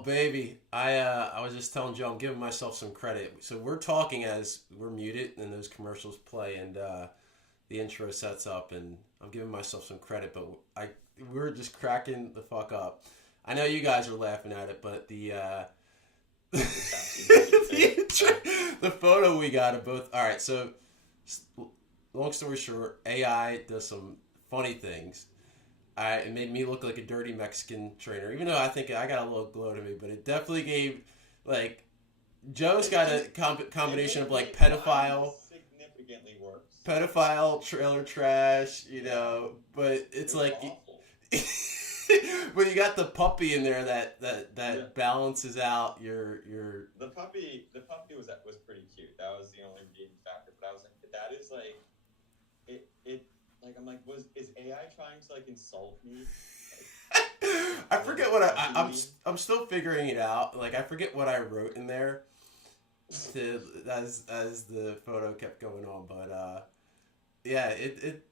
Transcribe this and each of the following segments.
baby, I was just telling Joe I'm giving myself some credit. So we're talking as we're muted and those commercials play and the intro sets up, and I'm giving myself some credit. But we're just cracking the fuck up. I know you guys are laughing at it, but the the photo we got of both. All right, so long story short, AI does some funny things. It made me look like a dirty Mexican trainer, even though I think I got a little glow to me, but it definitely gave, like, Joe's got a combination of, like, pedophile, significantly worse. Pedophile, trailer trash, you know, but it's like, but you got the puppy in there that balances out your. The puppy was pretty cute. That was the only redeeming factor, but I was like, that is like, it. Like, I'm like, is AI trying to, like, insult me? Like, I forget what I'm still figuring it out. Like, I forget what I wrote in there as the photo kept going on. But, yeah, it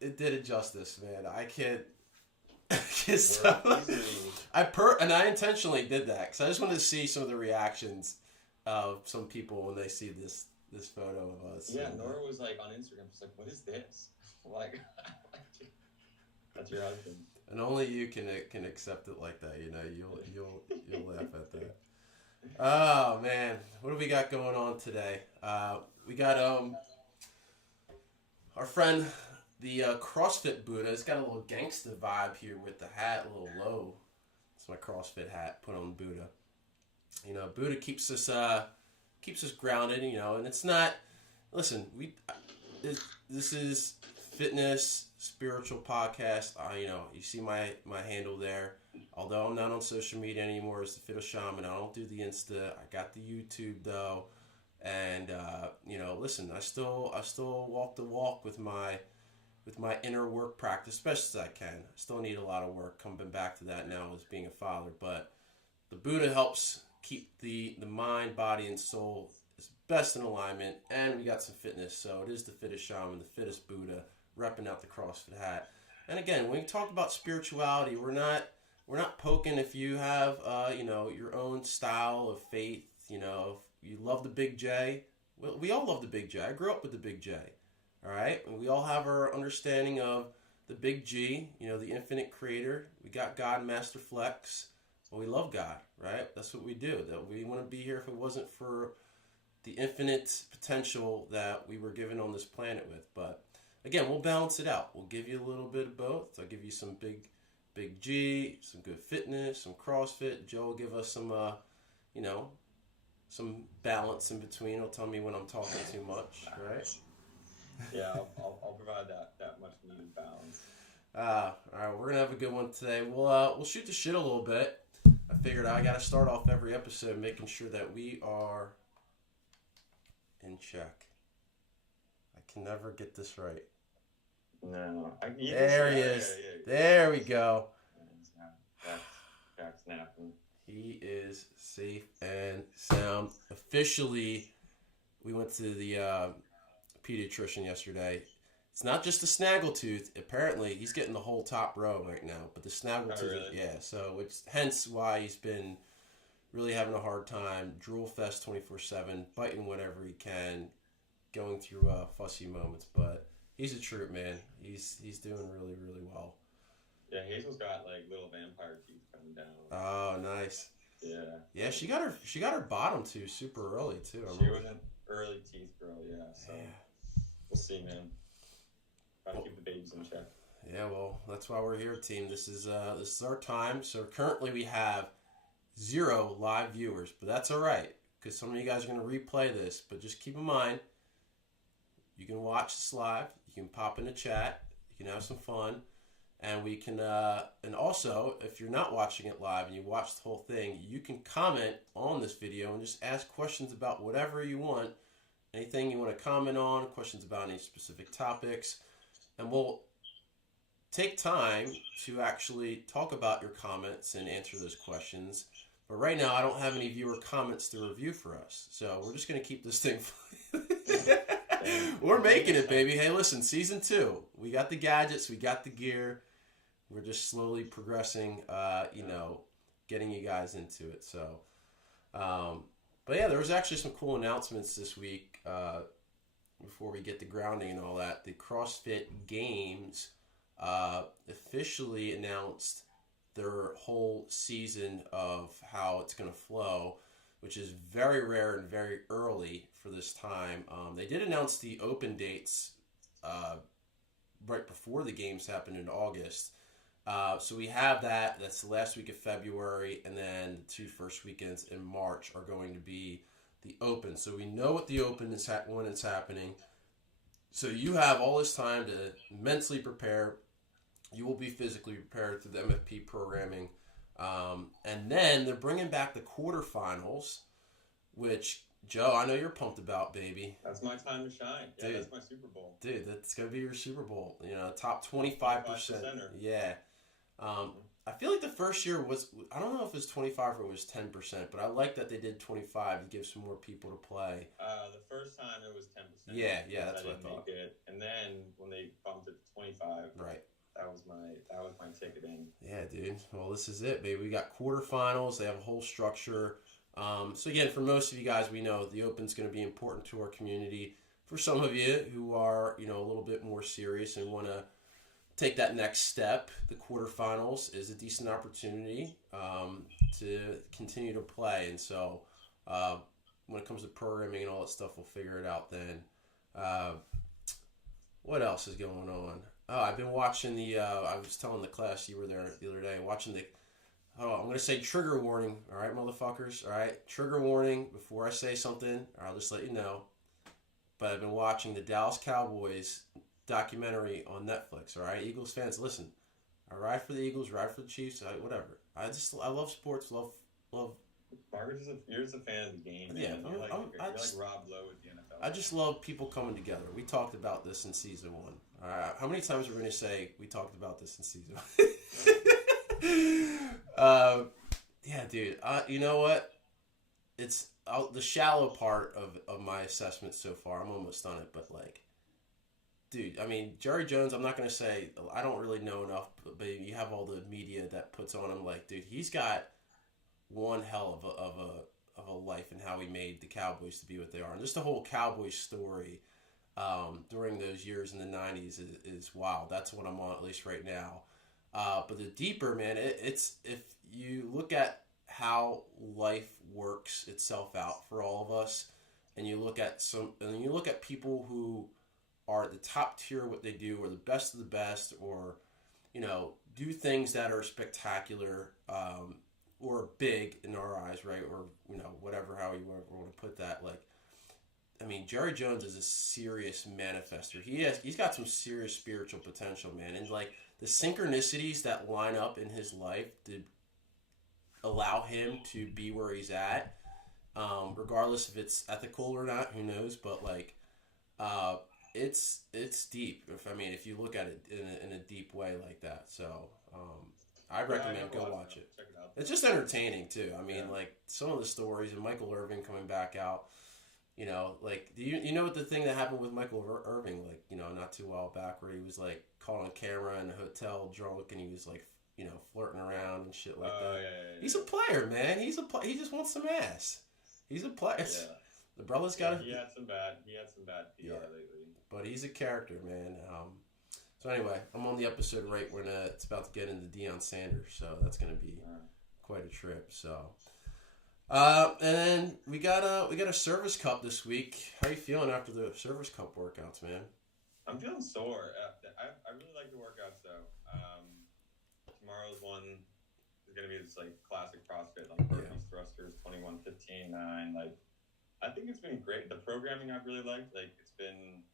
did it justice, man. I can't stop. And I intentionally did that because I just wanted to see some of the reactions of some people when they see this photo of us. Yeah, Nora was, like, on Instagram, just like, what is this? Like, that's your husband. And only you can accept it like that, you know. You'll laugh at that. Oh man, what do we got going on today? We got our friend the CrossFit Buddha. It's got a little gangsta vibe here with the hat, a little low. It's my CrossFit hat. Put on Buddha. You know, Buddha keeps us grounded. You know, and it's not. Listen, this is fitness, spiritual podcast. You know, you see my handle there. Although I'm not on social media anymore as the Fit Shaman, I don't do the Insta. I got the YouTube though, and you know, listen, I still walk the walk with my inner work practice as best as I can. I still need a lot of work coming back to that now as being a father, but the Buddha helps keep the mind, body, and soul as best in alignment, and we got some fitness. So it is the fittest shaman, the fittest Buddha, repping out the CrossFit hat. And again, when we talk about spirituality, we're not poking if you have you know, your own style of faith. You know, if you love the Big J. Well, we all love the Big J. I grew up with the Big J. All right, and we all have our understanding of the Big G. You know, the infinite creator. We got God, Master Flex. Well, we love God, right? That's what we do. That we wouldn't be here if it wasn't for the infinite potential that we were given on this planet with. But again, we'll balance it out. We'll give you a little bit of both. I'll give you some big G, some good fitness, some CrossFit. Joe will give us some, you know, some balance in between. He'll tell me when I'm talking too much, right? Yeah, I'll provide that much needed balance. All right, we're gonna have a good one today. We'll shoot the shit a little bit. I figured I gotta start off every episode making sure that we are in check. I can never get this right. No. There he is. There we go. Jack's napping. He is safe and sound. Officially, we went to the pediatrician yesterday. It's not just a snaggletooth. Apparently, he's getting the whole top row right now. But the snaggletooth, really? Yeah. So it's hence why he's been really having a hard time. Drool fest 24/7, biting whatever he can, going through fussy moments. But he's a troop, man. He's doing really, really well. Yeah, Hazel's got like little vampire teeth coming down. Oh, nice. Yeah. Yeah, she got her bottom tooth super early too. She was an early teeth girl, yeah. So we'll see, man. Gotta keep the babies in check. Yeah, well, that's why we're here, team. This is our time. So currently we have 0 live viewers, but that's all right because some of you guys are going to replay this. But just keep in mind, you can watch this live. You can pop in the chat. You can have some fun. And we can, and also, if you're not watching it live and you watch the whole thing, you can comment on this video and just ask questions about whatever you want. Anything you want to comment on, questions about any specific topics. And we'll take time to actually talk about your comments and answer those questions. But right now, I don't have any viewer comments to review for us. So we're just going to keep this thing We're making it, baby. Hey, listen, season 2. We got the gadgets. We got the gear. We're just slowly progressing, you know, getting you guys into it. So, but yeah, there was actually some cool announcements this week. Before we get the grounding and all that, the CrossFit Games officially announced their whole season of how it's going to flow, which is very rare and very early for this time. They did announce the open dates right before the games happened in August. So we have that. That's the last week of February, and then the 2 first weekends in March are going to be the Open. So we know what the Open is when it's happening. So you have all this time to mentally prepare. You will be physically prepared through the MFP programming. And then they're bringing back the quarterfinals, which, Joe, I know you're pumped about, baby. That's my time to shine. Yeah, Dude, that's my Super Bowl. Dude, that's going to be your Super Bowl. You know, top 25%. Yeah. I feel like the first year was, I don't know if it was 25 or it was 10%, but I like that they did 25 to give some more people to play. The first time it was 10%. Yeah, that's what I thought. Make it. And then when they bumped it to 25, right. That was my ticket in. Yeah, dude. Well, this is it, baby. We got quarterfinals. They have a whole structure. So again, for most of you guys, we know the Open's going to be important to our community. For some of you who are, you know, a little bit more serious and want to take that next step, the quarterfinals is a decent opportunity to continue to play. And so when it comes to programming and all that stuff, we'll figure it out then. What else is going on? Oh, I've been watching I was telling the class you were there the other day, watching I'm going to say trigger warning, all right, motherfuckers, all right? Trigger warning before I say something, or I'll just let you know. But I've been watching the Dallas Cowboys documentary on Netflix, all right? Eagles fans, listen. I ride for the Eagles, ride for the Chiefs, whatever. I love sports, love. Margaret, you're just a fan of the game, man. Yeah, you're like Rob Lowe with the NFL. I just love people coming together. We talked about this in season 1. All right, how many times are we going to say we talked about this in season 1? Yeah, dude. You know what? It's the shallow part of my assessment so far. I'm almost done it, but like, dude, I mean, Jerry Jones, I'm not going to say, I don't really know enough, but you have all the media that puts on him. Like, dude, he's got one hell of a life and how he made the Cowboys to be what they are. And just the whole Cowboys story during those years in the 90s is wild. That's what I'm on, at least right now. But the deeper, man, it's if you look at how life works itself out for all of us, and you look at people who are at the top tier of what they do, or the best of the best, or, you know, do things that are spectacular, or big in our eyes, right? Or, you know, whatever, how you want to put that. Like, I mean, Jerry Jones is a serious manifester. He's got some serious spiritual potential, man. And like the synchronicities that line up in his life to allow him to be where he's at, regardless if it's ethical or not, who knows? But like, it's deep. If you look at it in a deep way like that. So, I recommend go watch it. Check it out. It's just entertaining too. I mean, like some of the stories and Michael Irvin coming back out. You know, like you know what the thing that happened with Michael Irving, like, you know, not too while back, where he was like caught on camera in a hotel drunk and he was like, you know, flirting around and shit like that. Yeah. He's a player, man. He just wants some ass. He's a player. Yeah. The brother's got. He had some bad PR lately. But he's a character, man. So anyway, I'm on the episode right when it's about to get into Deion Sanders, so that's gonna be quite a trip. So. And then we got a service cup this week. How are you feeling after the service cup workouts, man? I'm feeling sore. I really like the workouts though. Tomorrow's one is gonna be this like classic CrossFit, like burpees, thrusters, 21, 15, 9. Like, I think it's been great. The programming I've really liked. Like, it's been,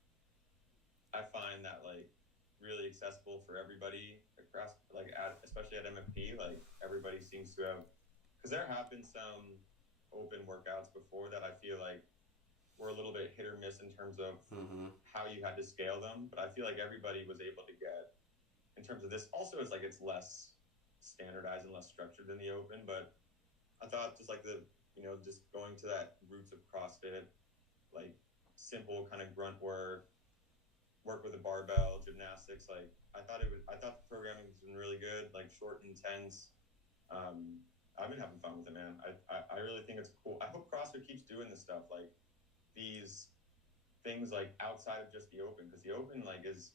I find that like really accessible for everybody across, like especially at MFP. Like, everybody seems to have. Because there have been some open workouts before that I feel like were a little bit hit or miss in terms of how you had to scale them. But I feel like everybody was able to get, in terms of this, also it's like it's less standardized and less structured than the open. But I thought just like just going to that roots of CrossFit, like simple kind of grunt work with a barbell, gymnastics. Like I thought the programming has been really good, like short and intense. I've been having fun with it, man. I really think it's cool. I hope CrossFit keeps doing this stuff, like these things like outside of just the Open, because the Open like is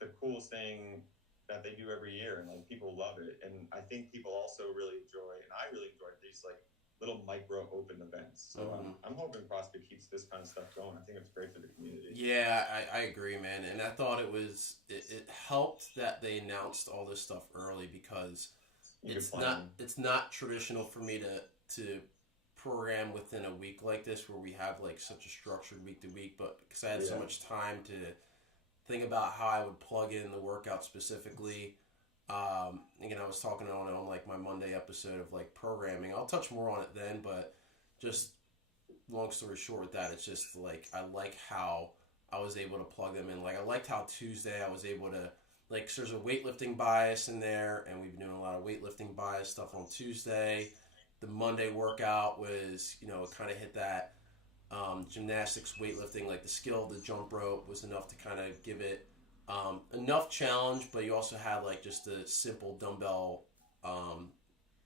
the coolest thing that they do every year, and like people love it. And I think people also really enjoy, and I really enjoy these like little micro Open events. So I'm hoping CrossFit keeps this kind of stuff going. I think it's great for the community. Yeah, I agree, man. And I thought it helped that they announced all this stuff early, because it's not traditional for me to program within a week like this, where we have like such a structured week to week. But because I had so much time to think about how I would plug in the workout specifically. Again, I was talking on like my Monday episode of like programming. I'll touch more on it then, but just long story short with that, it's just like I like how I was able to plug them in. Like I liked how Tuesday I was able to, like, so there's a weightlifting bias in there, and we've been doing a lot of weightlifting bias stuff on Tuesday. The Monday workout was, it kind of hit that gymnastics, weightlifting, like the skill of the jump rope was enough to kind of give it enough challenge, but you also had like just a simple dumbbell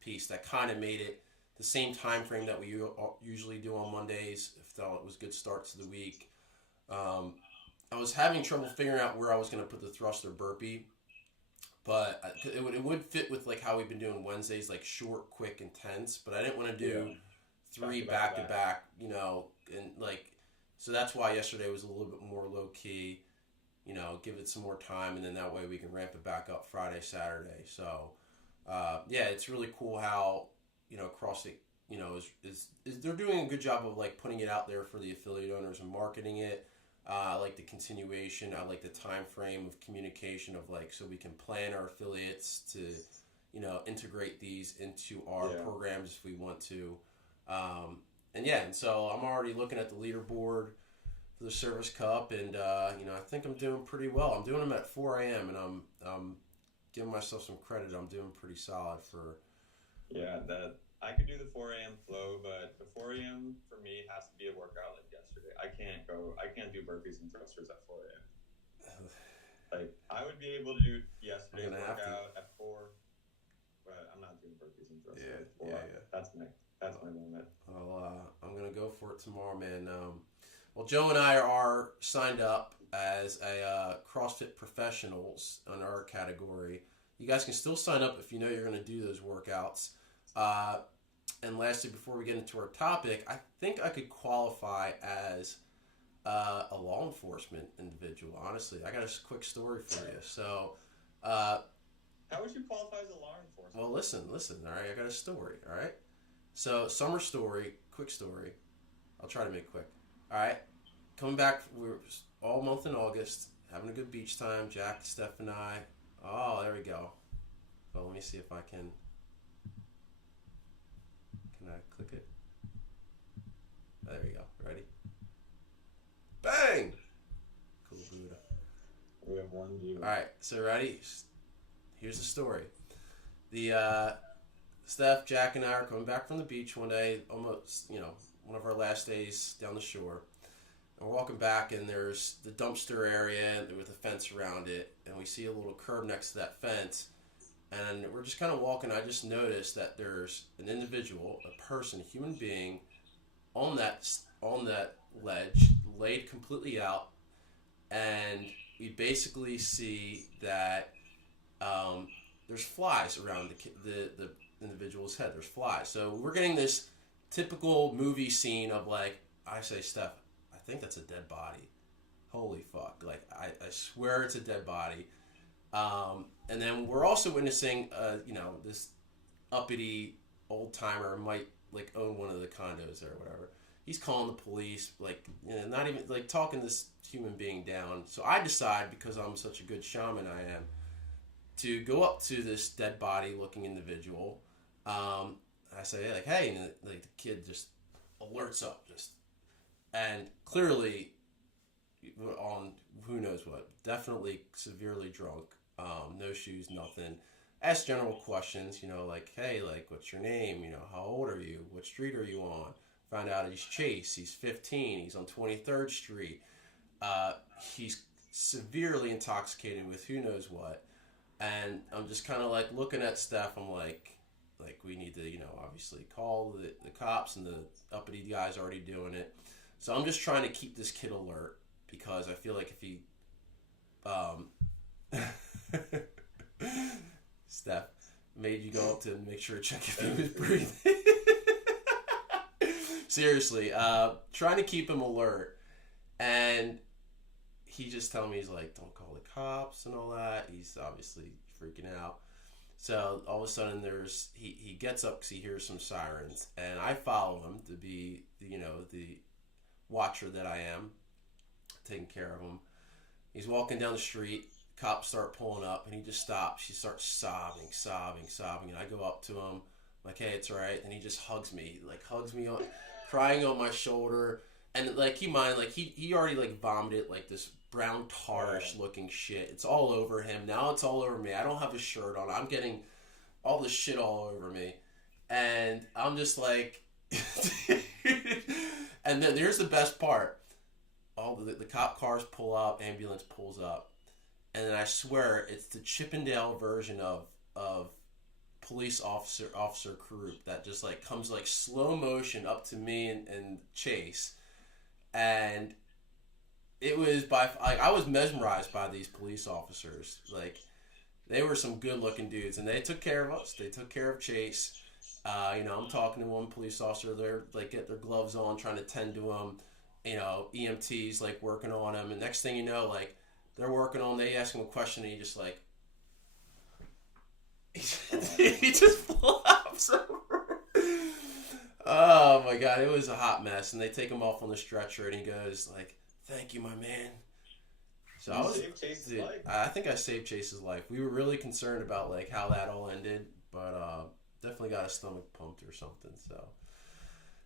piece that kind of made it the same time frame that we usually do on Mondays. I thought it was a good start to the week. I was having trouble figuring out where I was going to put the thrust or burpee, but it would fit with like how we've been doing Wednesdays, like short, quick, intense. But I didn't want to do 3 back to back, and like, so that's why yesterday was a little bit more low key. Give it some more time, and then that way we can ramp it back up Friday, Saturday. So, it's really cool how CrossFit, is they're doing a good job of like putting it out there for the affiliate owners and marketing it. I like the continuation. I like the time frame of communication of like, so we can plan our affiliates to, integrate these into our programs if we want to. And so I'm already looking at the leaderboard for the Service Cup, and I think I'm doing pretty well. I'm doing them at 4 a.m. and I'm giving myself some credit. I'm doing pretty solid for. Yeah, that I could do the 4 a.m. flow, but the 4 a.m. for me has to be a workout like yesterday. I can't do burpees and thrusters at 4 a.m. Like I would be able to do yesterday's workout at 4, but I'm not doing burpees and thrusters at 4. That's my limit. Well, I'm gonna go for it tomorrow, man. Well, Joe and I are signed up as a CrossFit professionals on our category. You guys can still sign up if you know you're going to do those workouts. And lastly, before we get into our topic, I think I could qualify as a law enforcement individual. Honestly, I got a quick story for you. So, how would you qualify as a law enforcement? Well, listen. All right, I got a story. All right. So, summer story, quick story. I'll try to make it quick. All right, coming back, we're all month in August, having a good beach time. Jack, Steph, and I. Oh, there we go. Well, let me see if I can. Can I click it? There you go. Ready? Bang! Cool Buddha. We have one view. All right, so ready? Here's the story. The Steph, Jack, and I are coming back from the beach one day, almost, one of our last days down the shore. And we're walking back, and there's the dumpster area with a fence around it, and we see a little curb next to that fence. And we're just kind of walking. I just noticed that there's an individual, a person, a human being, on that ledge, laid completely out, and we basically see that there's flies around the individual's head. There's flies. So we're getting this typical movie scene of like, I say, Steph, I think that's a dead body. Holy fuck. Like, I swear it's a dead body. And then we're also witnessing, this uppity old timer might like own one of the condos or whatever. He's calling the police, like, not even like talking this human being down. So I decide, because I'm such a good shaman I am, to go up to this dead body looking individual. I say, like, hey, and the kid just alerts up, and clearly on who knows what, definitely severely drunk, no shoes, nothing. Ask general questions, like, hey, like, what's your name? How old are you? What street are you on? Find out he's Chase. He's 15. He's on 23rd Street. He's severely intoxicated with who knows what. And I'm just kind of like looking at Steph. I'm like, like we need to, obviously call the cops, and the uppity guy's already doing it. So I'm just trying to keep this kid alert because I feel like if he, um, Steph, made you go up to make sure to check if he was breathing. Seriously, trying to keep him alert, and he just telling me, he's like, don't call the cops and all that. He's obviously freaking out. So all of a sudden, he gets up because he hears some sirens, and I follow him to be the watcher that I am, taking care of him. He's walking down the street. Cops start pulling up, and he just stops. He starts sobbing, and I go up to him, like, hey, it's all right. And he just hugs me, on, crying on my shoulder. And like, he already like vomited like this brown tarish looking shit. It's all over him. Now it's all over me. I don't have a shirt on. I'm getting all this shit all over me. And I'm just like, and then here's the best part. All the cop cars pull up, ambulance pulls up. And then I swear it's the Chippendale version of police officer group that just like comes like slow motion up to me and Chase. And it was I was mesmerized by these police officers. Like, they were some good looking dudes, and they took care of us. They took care of Chase. I'm talking to one police officer. They're like, get their gloves on, trying to tend to him. EMTs like working on him, and next thing you know, like, they're working on. They ask him a question, and he just like he just flops over. Oh my god, it was a hot mess, and they take him off on the stretcher, and he goes like, "Thank you, my man." So You saved Chase's life. I think I saved Chase's life. We were really concerned about like how that all ended, but definitely got his stomach pumped or something. So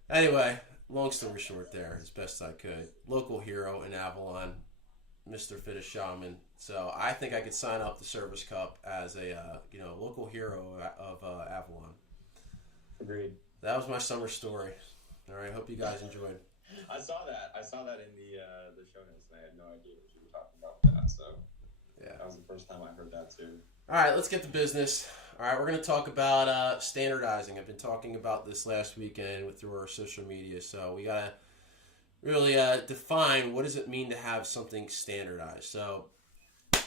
anyway, long story short, there as best I could. Local hero in Avalon, Mr. Fittest Shaman. So I think I could sign up the Service Cup as a local hero of Avalon. Agreed. That was my summer story. All right, hope you guys enjoyed. I saw that in the show notes, and I had no idea what you were talking about with that. So Yeah, that was the first time I heard that too. All right, let's get to business. All right, we're going to talk about standardizing. I've been talking about this last weekend through our social media. So we got to really define what does it mean to have something standardized. So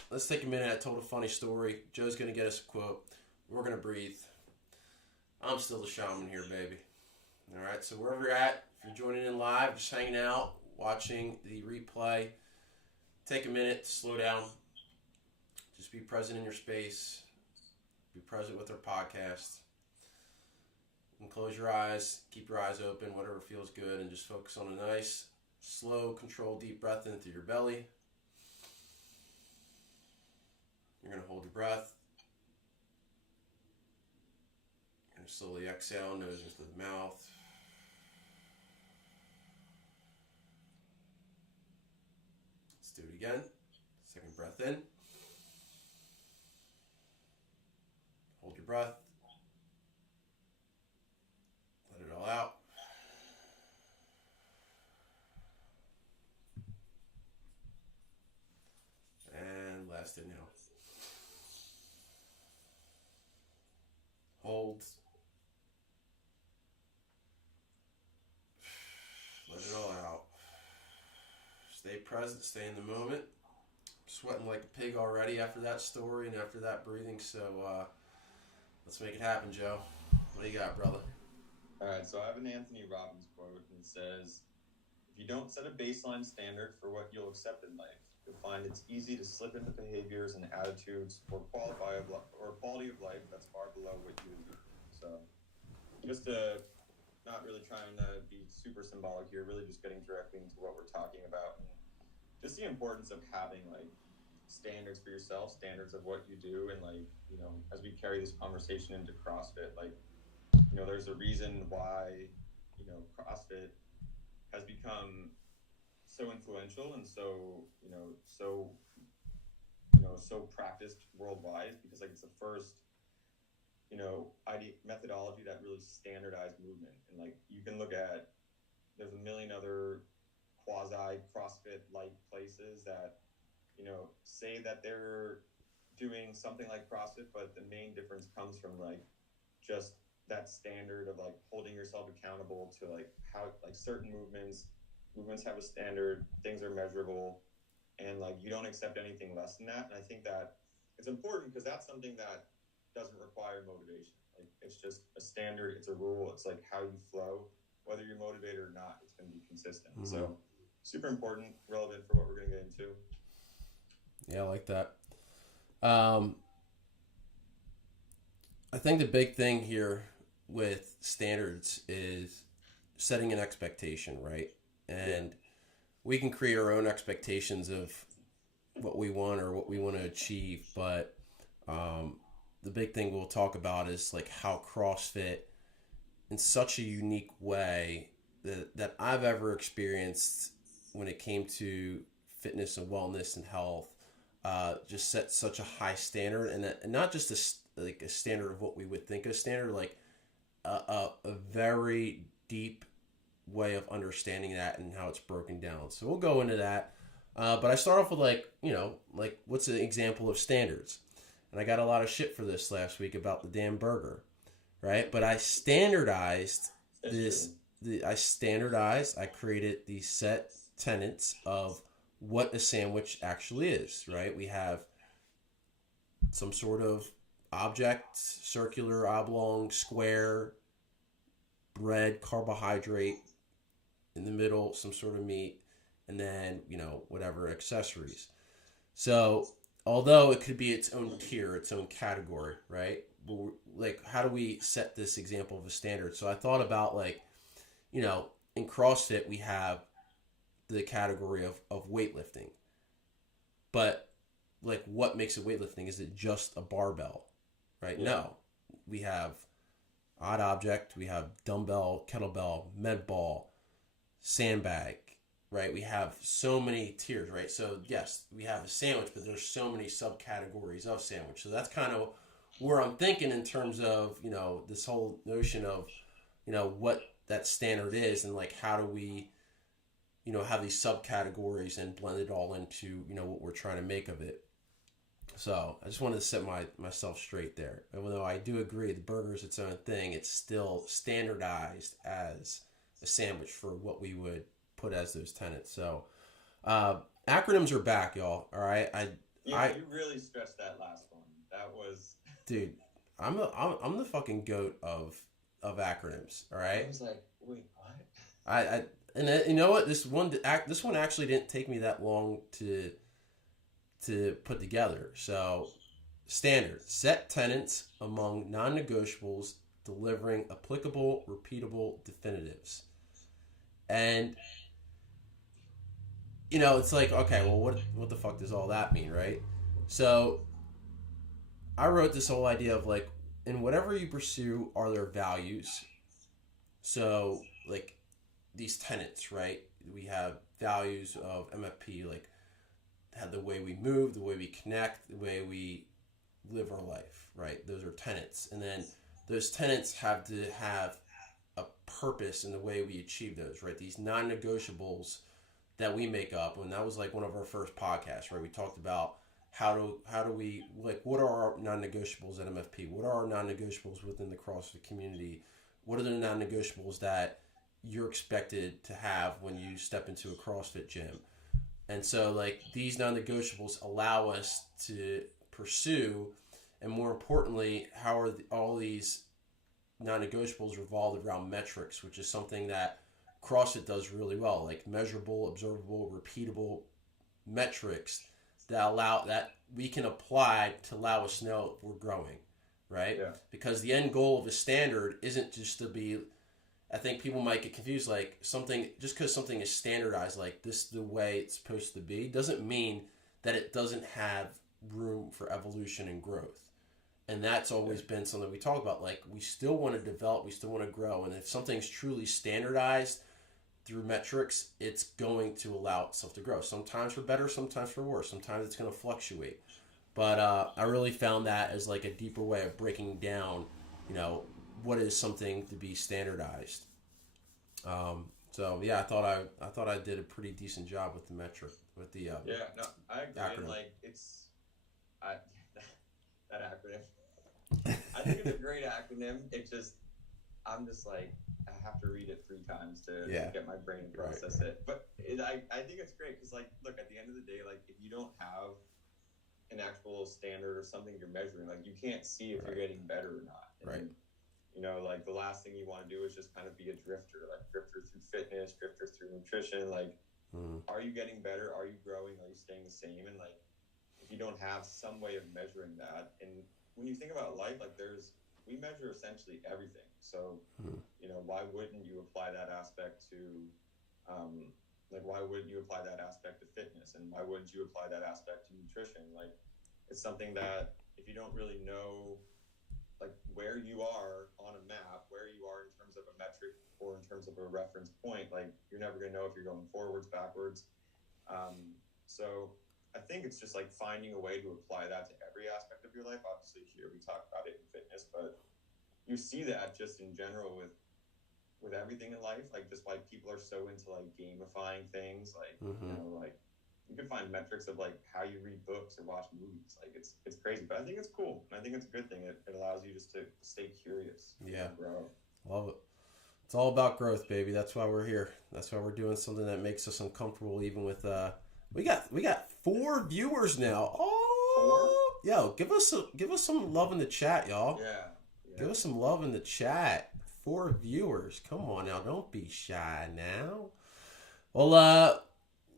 let's take a minute. I told a funny story. Joe's going to get us a quote. We're going to breathe. I'm still the shaman here, baby. All right, so wherever you're at, if you're joining in live, just hanging out, watching the replay, take a minute to slow down. Just be present in your space. Be present with our podcast. And close your eyes. Keep your eyes open, whatever feels good, and just focus on a nice, slow, controlled, deep breath in through your belly. You're going to hold your breath. You're going to slowly exhale, nose into the mouth. Let's do it again. Second breath in. Hold your breath. Let it all out. And last inhale. Hold. Let it all out. Stay present, stay in the moment. I'm sweating like a pig already after that story and after that breathing, so let's make it happen, Joe. What do you got, brother? All right, so I have an Anthony Robbins quote, and it says, "If you don't set a baseline standard for what you'll accept in life, you'll find it's easy to slip into behaviors and attitudes or quality of life that's far below what you would do." So, just to not really trying to be super symbolic here, really just getting directly into what we're talking about, and just the importance of having like standards for yourself, standards of what you do, and like, as we carry this conversation into CrossFit, like, there's a reason why, CrossFit has become so influential and so practiced worldwide, because like it's the first, methodology that really standardized movement. And like, you can look at, there's a million other quasi CrossFit like places that, say that they're doing something like CrossFit, but the main difference comes from like just that standard of like holding yourself accountable to like how like certain movements have a standard, things are measurable, and like you don't accept anything less than that. And I think that it's important because that's something that doesn't require motivation. Like it's just a standard, it's a rule, it's like how you flow, whether you're motivated or not, it's going to be consistent. Mm-hmm. So super important, relevant for what we're going to get into. Yeah, I like that. Um, I think the big thing here with standards is setting an expectation, right? And we can create our own expectations of what we want or what we want to achieve, but the big thing we'll talk about is like how CrossFit, in such a unique way that I've ever experienced when it came to fitness and wellness and health, just set such a high standard, and not just like a standard of what we would think a standard, like a very deep way of understanding that and how it's broken down. So we'll go into that. But I start off with like what's an example of standards? And I got a lot of shit for this last week about the damn burger, right? But I standardized this. I created these set tenets of what a sandwich actually is, right? We have some sort of object, circular, oblong, square, bread, carbohydrate, in the middle, some sort of meat, and then, whatever accessories. So, although it could be its own tier, its own category, right? Like, how do we set this example of a standard? So I thought about in CrossFit, we have the category of weightlifting. But, like, what makes it weightlifting? Is it just a barbell, right? Yeah. No. We have odd object, we have dumbbell, kettlebell, med ball, sandbag, right? We have so many tiers, right? So yes, we have a sandwich, but there's so many subcategories of sandwich. So that's kind of where I'm thinking in terms of, this whole notion of, what that standard is, and like how do we, have these subcategories and blend it all into, what we're trying to make of it. So I just wanted to set myself straight there. Even though I do agree the burger is its own thing, it's still standardized as a sandwich for what we would put as those tenets. So acronyms are back, y'all. All right. You really stressed that last one. That was dude. I'm the fucking goat of acronyms. All right. I was like, wait, what? And you know what? This one actually didn't take me that long to put together. So standard, set tenets among non-negotiables, delivering applicable, repeatable definitives. And it's like, okay, well, what the fuck does all that mean, right? So I wrote this whole idea of like, in whatever you pursue, are there values? So like these tenets, right? We have values of MFP, like the way we move, the way we connect, the way we live our life, right? Those are tenets. And then those tenets have to have a purpose in the way we achieve those, right? These non-negotiables that we make up. And that was like one of our first podcasts, right? We talked about how do we, like, what are our non-negotiables at MFP? What are our non-negotiables within the CrossFit community? What are the non-negotiables that you're expected to have when you step into a CrossFit gym? And so, like, these non-negotiables allow us to pursue, and more importantly, how are all these non-negotiables revolved around metrics, which is something that CrossFit does really well, like measurable, observable, repeatable metrics that we can apply to allow us to know if we're growing, right? Yeah. Because the end goal of a standard isn't just to be, I think people might get confused, like something, just because something is standardized, like this is the way it's supposed to be, doesn't mean that it doesn't have room for evolution and growth. And that's always been something we talk about. Like, we still want to develop, we still want to grow. And if something's truly standardized through metrics, it's going to allow itself to grow. Sometimes for better, sometimes for worse. Sometimes it's going to fluctuate. But I really found that as like a deeper way of breaking down, what is something to be standardized. So yeah, I thought I did a pretty decent job with the metric, with the I agree. Acronym. Like that acronym. I think it's a great acronym. It just I'm just like, I have to read it 3 times to Yeah. get my brain to Right. process it. But I think it's great because, like, look, at the end of the day, like, if you don't have an actual standard or something you're measuring, like, you can't see if Right. you're getting better or not. And, Right. you know, like, the last thing you want to do is just kind of be a drifter, like, drifter through fitness, drifter through nutrition. Like, are you getting better? Are you growing? Are you staying the same? And, like, if you don't have some way of measuring that, and when you think about life, like, we measure essentially everything. So, you know, why wouldn't you apply that aspect to, like, why wouldn't you apply that aspect to fitness? And why wouldn't you apply that aspect to nutrition? Like, it's something that if you don't really know, like, where you are on a map, where you are in terms of a metric or in terms of a reference point, like, you're never going to know if you're going forwards, backwards. So I think it's just like finding a way to apply that to every aspect of your life. Obviously, here we talk about it in fitness, but you see that just in general with everything in life. Like, just why people are so into like gamifying things. Like, you know, like, you can find metrics of like how you read books or watch movies. Like, it's crazy, but I think it's cool. And I think it's a good thing. It allows you just to stay curious. Yeah. And grow. Love it. It's all about growth, baby. That's why we're here. That's why we're doing something that makes us uncomfortable, even with we got 4 viewers now. Oh, yo, give us some love in the chat, y'all. Yeah. Give us some love in the chat. 4 viewers. Come on now, don't be shy now. Well,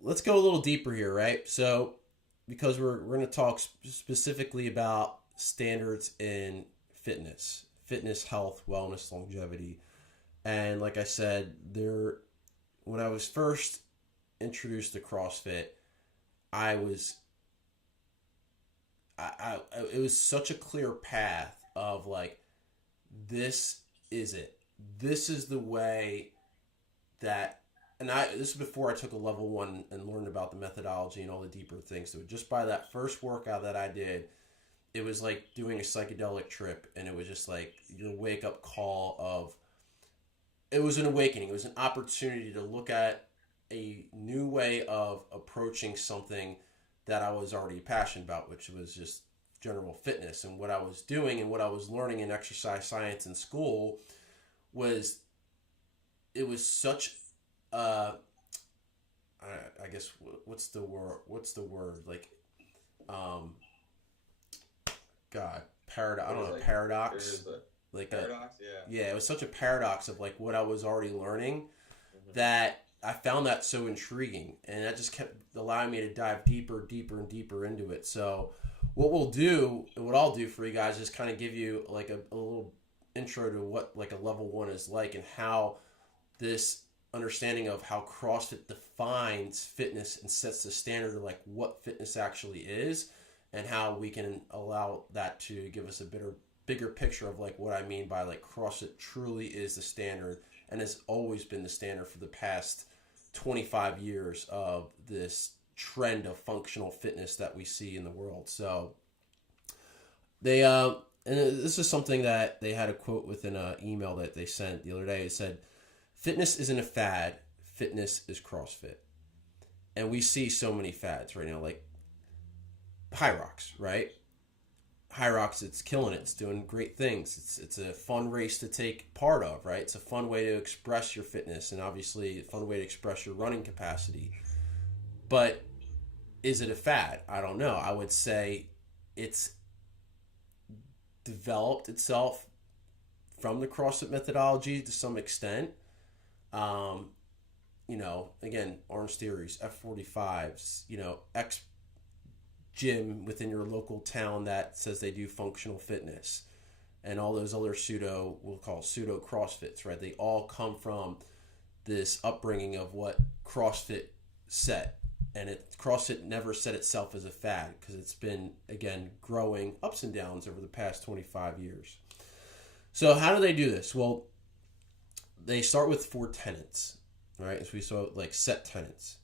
let's go a little deeper here, right? So, because we're going to talk specifically about standards in fitness, health, wellness, longevity. And like I said, when I was first introduced to CrossFit, it was such a clear path of like, this is it. This is the way that, and this is before I took a level 1 and learned about the methodology and all the deeper things to it. Just by that first workout that I did, it was like doing a psychedelic trip, and it was just like your wake up call of, it was an awakening. It was an opportunity to look at a new way of approaching something that I was already passionate about, which was just general fitness. And what I was doing and what I was learning in exercise science in school was, it was such I guess, what's the word? Like, paradox. I don't know, paradox. Like paradox, yeah, it was such a paradox of like what I was already learning, that I found that so intriguing, and that just kept allowing me to dive deeper and deeper into it. So what we'll do, and what I'll do for you guys, is kind of give you like a little intro to what like a level 1 is like, and how this understanding of how CrossFit defines fitness and sets the standard of like what fitness actually is, and how we can allow that to give us a bigger picture of like what I mean by like CrossFit truly is the standard and has always been the standard for the past 25 years of this trend of functional fitness that we see in the world. So they and this is something that they had a quote within an email that they sent the other day. It said, "Fitness isn't a fad, fitness is CrossFit." And we see so many fads right now, like High Rocks, right? High Rocks, it's killing it. It's doing great things. It's a fun race to take part of, right? It's a fun way to express your fitness, and obviously a fun way to express your running capacity. But is it a fad? I don't know. I would say it's developed itself from the CrossFit methodology to some extent. You know, again, Orange Theories, F45s, you know, X gym within your local town that says they do functional fitness, and all those other we'll call pseudo CrossFits, right? They all come from this upbringing of what CrossFit set, and CrossFit never set itself as a fad, because it's been, again, growing ups and downs over the past 25 years. So how do they do this? Well, they start with 4 tenets, right? As we saw, like set tenets.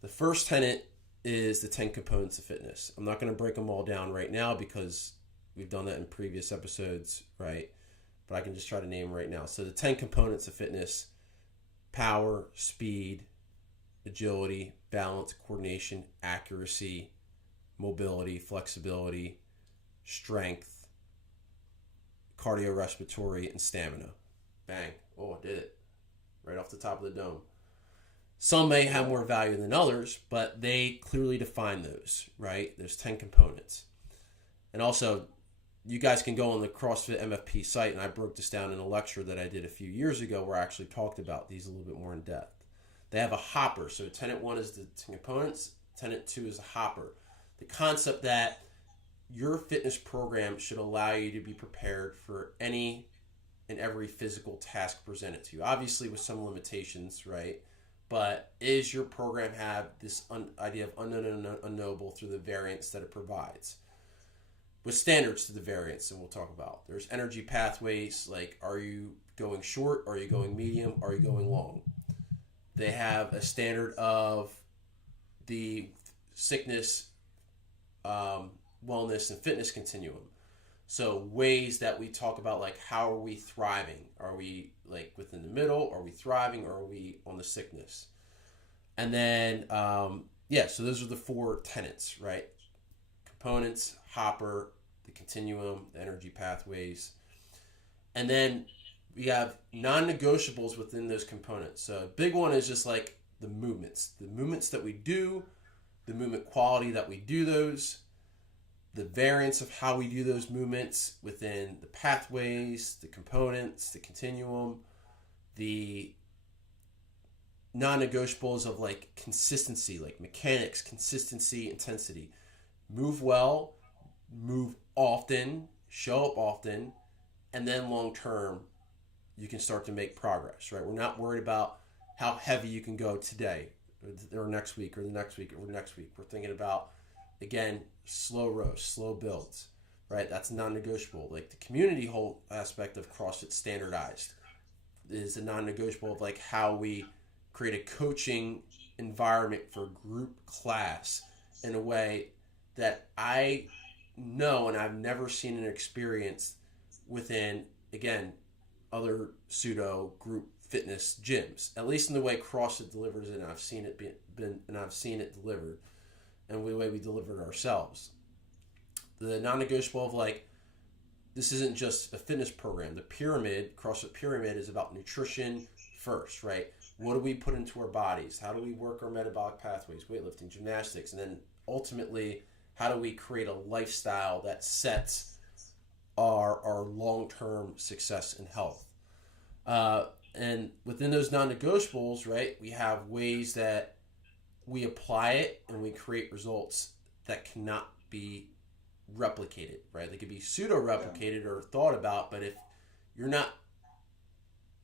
The first tenet is the 10 components of fitness. I'm not going to break them all down right now because we've done that in previous episodes, right? But I can just try to name them right now. So the 10 components of fitness: power, speed, agility, balance, coordination, accuracy, mobility, flexibility, strength, cardiorespiratory, and stamina. Bang. Oh, I did it. Right off the top of the dome. Some may have more value than others, but they clearly define those, right? There's 10 components. And also, you guys can go on the CrossFit MFP site, and I broke this down in a lecture that I did a few years ago where I actually talked about these a little bit more in depth. They have a hopper. So tenet 1 is the 10 components. Tenet 2 is a hopper. The concept that your fitness program should allow you to be prepared for any and every physical task presented to you. Obviously with some limitations, right? But is your program have this idea of unknown and unknowable through the variance that it provides? With standards to the variance, and we'll talk about. There's energy pathways, like are you going short, are you going medium, are you going long? They have a standard of the sickness, wellness, and fitness continuum. So ways that we talk about, like how are we thriving? Are we like within the middle? Are we thriving? Or are we on the sickness? And then, so those are the 4 tenets, right? Components, hopper, the continuum, the energy pathways. And then we have non-negotiables within those components. So a big one is just like the movements that we do, the movement quality that we do those, the variance of how we do those movements within the pathways, the components, the continuum, the non-negotiables of like consistency, like mechanics, consistency, intensity. Move well, move often, show up often, and then long term, you can start to make progress, right? We're not worried about how heavy you can go today or next week or the next week or next week. We're thinking about, again, slow roast, slow builds, right? That's non-negotiable. Like the community whole aspect of CrossFit standardized is a non-negotiable of like how we create a coaching environment for group class in a way that I know and I've never seen an experience within, again, other pseudo group fitness gyms, at least in the way CrossFit delivers it, and I've seen it delivered, and the way we deliver it ourselves. The non-negotiable of like, this isn't just a fitness program. The pyramid, CrossFit pyramid, is about nutrition first, right? What do we put into our bodies? How do we work our metabolic pathways, weightlifting, gymnastics, and then ultimately, how do we create a lifestyle that sets our long-term success and health? And within those non-negotiables, right, we have ways that we apply it and we create results that cannot be replicated, right? They could be pseudo-replicated or thought about, but if you're not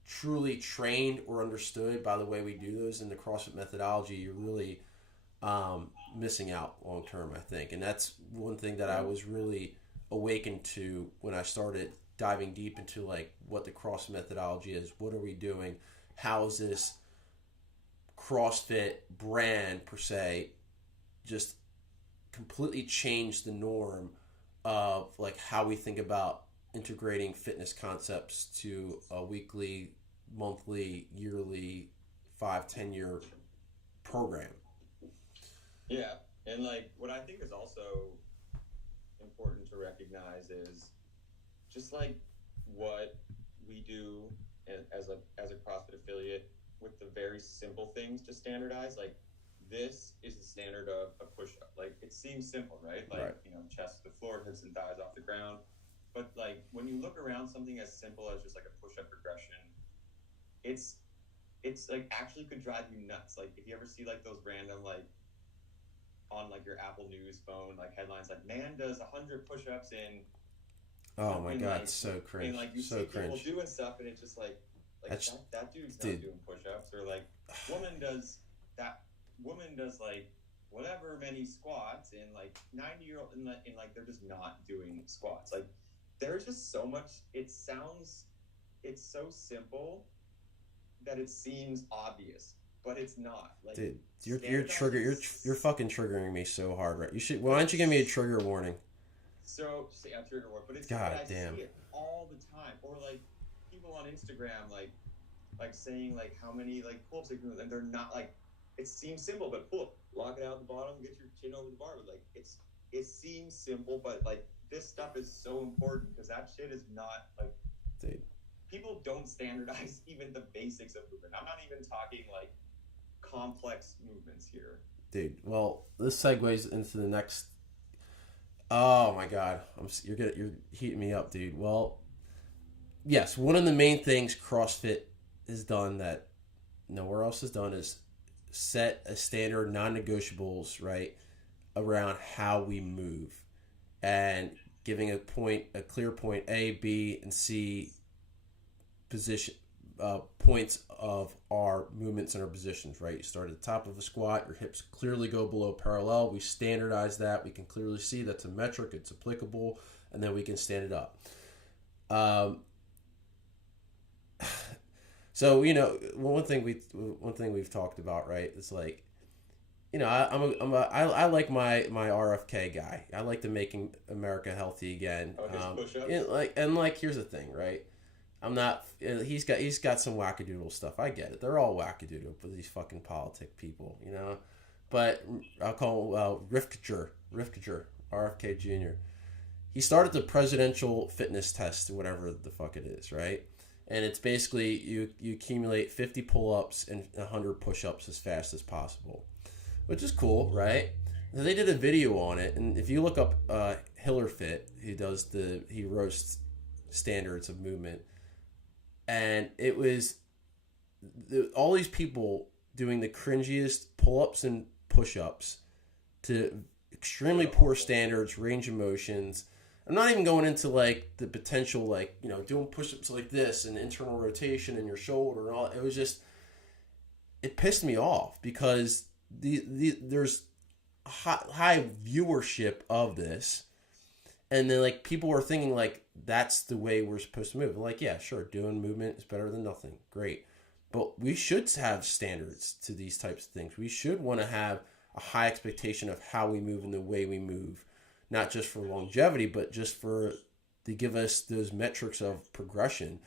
truly trained or understood by the way we do those in the CrossFit methodology, you're really missing out long-term, I think. And that's one thing that I was really awakened to when I started diving deep into like what the CrossFit methodology is. What are we doing? How is this CrossFit brand per se just completely changed the norm of like how we think about integrating fitness concepts to a weekly, monthly, yearly, 5-10 year program. Yeah, and like what I think is also important to recognize is just like what we do as a CrossFit affiliate with the very simple things to standardize. Like this is the standard of a push-up. Like it seems simple, right? Like right. Chest to the floor, hips and thighs off the ground. But like when you look around something as simple as just like a push-up progression, it's like actually could drive you nuts. Like if you ever see like those random like on like your Apple News phone, like headlines like man does 100 push-ups in. Oh my God, like, so cringe. And like you so see cringe. people doing stuff and it's just like that dude's not doing push-ups, or like woman does like whatever many squats, and like 90-year-old and like they're just not doing squats. Like there's just so much. It's so simple that it seems obvious, but it's not. Like, dude, you're fucking triggering me so hard, right? You should. Why don't you give me a trigger warning? So say a trigger word, but it's God I damn. see it all the time. Or like people on Instagram, like saying like how many like pull-ups they do, and they're not like. It seems simple, but pull up, lock it out at the bottom, get your chin over the bar. But like it seems simple, but like this stuff is so important because that shit is not like, Dude. people don't standardize even the basics of movement. I'm not even talking like complex movements here. Dude, well, this segues into the next. Oh my God, you're heating me up, dude. Well, yes, one of the main things CrossFit has done that nowhere else has done is set a standard non-negotiables, right, around how we move, and giving a clear point A, B, and C position points of our movements and our positions, right? You start at the top of a squat, your hips clearly go below parallel. We standardize that. We can clearly see that's a metric, it's applicable, and then we can stand it up. So, you know, one thing we've talked about, right? It's like, you know, I like my RFK guy. I like to making America healthy again. Push-ups? Here's the thing, right? I'm not. He's got some wackadoodle stuff. I get it. They're all wackadoodle, but these fucking politic people, you know. But I'll call him Rifkiger, RFK Jr. He started the presidential fitness test, whatever the fuck it is, right? And it's basically you accumulate 50 pull-ups and 100 push-ups as fast as possible, which is cool, right? And they did a video on it, and if you look up Hillerfit, he roasts standards of movement. And it was all these people doing the cringiest pull-ups and push-ups to extremely poor standards, range of motions. I'm not even going into like the potential, like, you know, doing push-ups like this and internal rotation in your shoulder and all. It was just, it pissed me off because there's high viewership of this. And then, like, people were thinking, like, that's the way we're supposed to move. Like, yeah, sure, doing movement is better than nothing. Great. But we should have standards to these types of things. We should want to have a high expectation of how we move and the way we move. Not just for longevity, but just to give us those metrics of progression.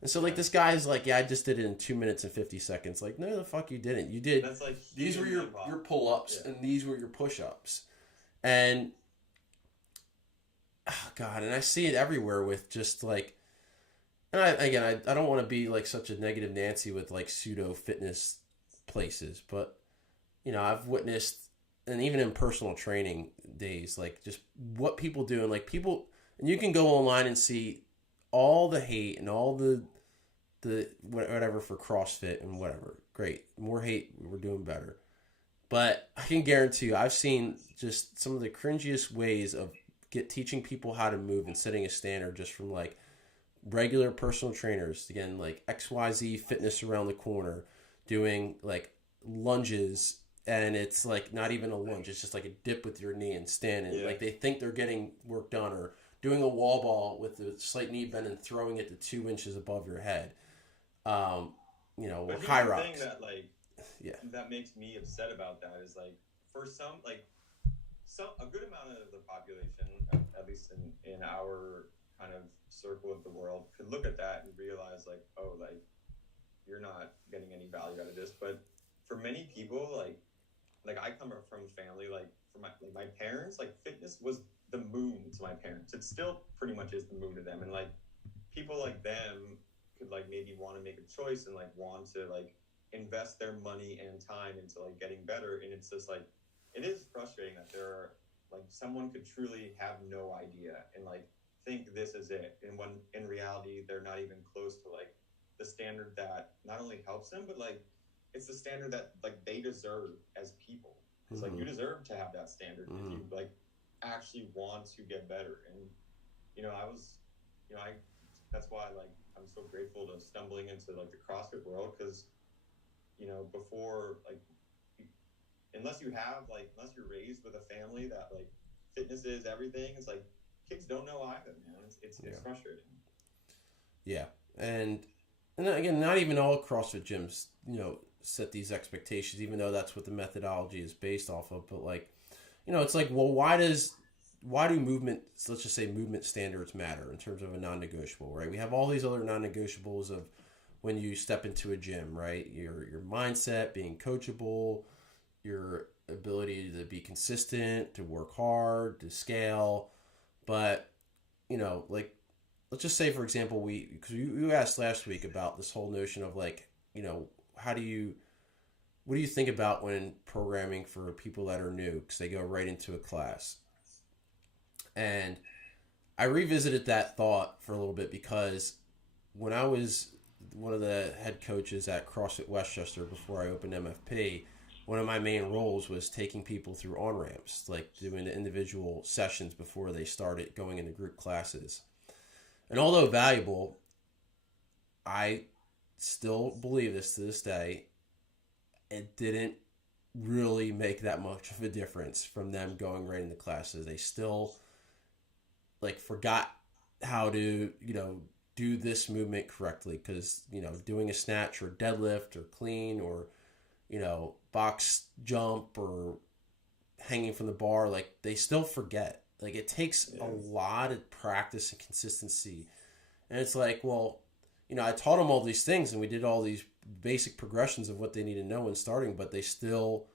And so, like, this guy's like, yeah, I just did it in 2 minutes and 50 seconds. Like, no, the fuck you didn't. You did. That's like these were your pull-ups, and these were your push-ups. And... oh God, and I see it everywhere with just like, and I don't want to be like such a negative Nancy with like pseudo fitness places, but you know, I've witnessed, and even in personal training days, like just what people do, and like people, and you can go online and see all the hate and all the whatever for CrossFit and whatever. Great, more hate, we're doing better. But I can guarantee you, I've seen just some of the cringiest ways of teaching people how to move and setting a standard just from like regular personal trainers. Again, like XYZ Fitness around the corner doing like lunges, and it's like not even a lunge, it's just like a dip with your knee and standing. Yeah. Like they think they're getting work done, or doing a wall ball with the slight knee bend and throwing it to 2 inches above your head. You know, but high rocks. The thing that like that makes me upset about that is like for a good amount of the population, at least in our kind of circle of the world, could look at that and realize like, oh, like you're not getting any value out of this. But for many people, like I come from a family, like for my parents, like fitness was the moon to my parents. It still pretty much is the moon to them. And like people like them could like maybe want to make a choice and like want to like invest their money and time into like getting better. And it's just like, it is frustrating that there are like someone could truly have no idea and like think this is it, and when in reality they're not even close to like the standard that not only helps them, but like it's the standard that like they deserve as people. It's like you deserve to have that standard if you like actually want to get better. And you know, that's why like I'm so grateful to stumbling into like the CrossFit world, because you know, before like unless you're raised with a family that like fitness is everything, it's like kids don't know either, man. It's frustrating. Yeah, and again, not even all CrossFit gyms, you know, set these expectations, even though that's what the methodology is based off of. But like, you know, it's like, well, why do movement, let's just say movement standards matter in terms of a non-negotiable, right? We have all these other non-negotiables of when you step into a gym, right? Your mindset, being coachable, your ability to be consistent, to work hard, to scale. but like, let's just say, for example, because you asked last week about this whole notion of like, what do you think about when programming for people that are new, because they go right into a class. And I revisited that thought for a little bit, because when I was one of the head coaches at CrossFit Westchester before I opened MFP, one of my main roles was taking people through on-ramps, like doing the individual sessions before they started going into group classes. And although valuable, I still believe this to this day, it didn't really make that much of a difference from them going right into classes. They still like forgot how to, do this movement correctly, because, doing a snatch or deadlift or clean or, box jump or hanging from the bar, like they still forget. Like it takes a lot of practice and consistency. And it's like, well, I taught them all these things and we did all these basic progressions of what they need to know in starting, but they still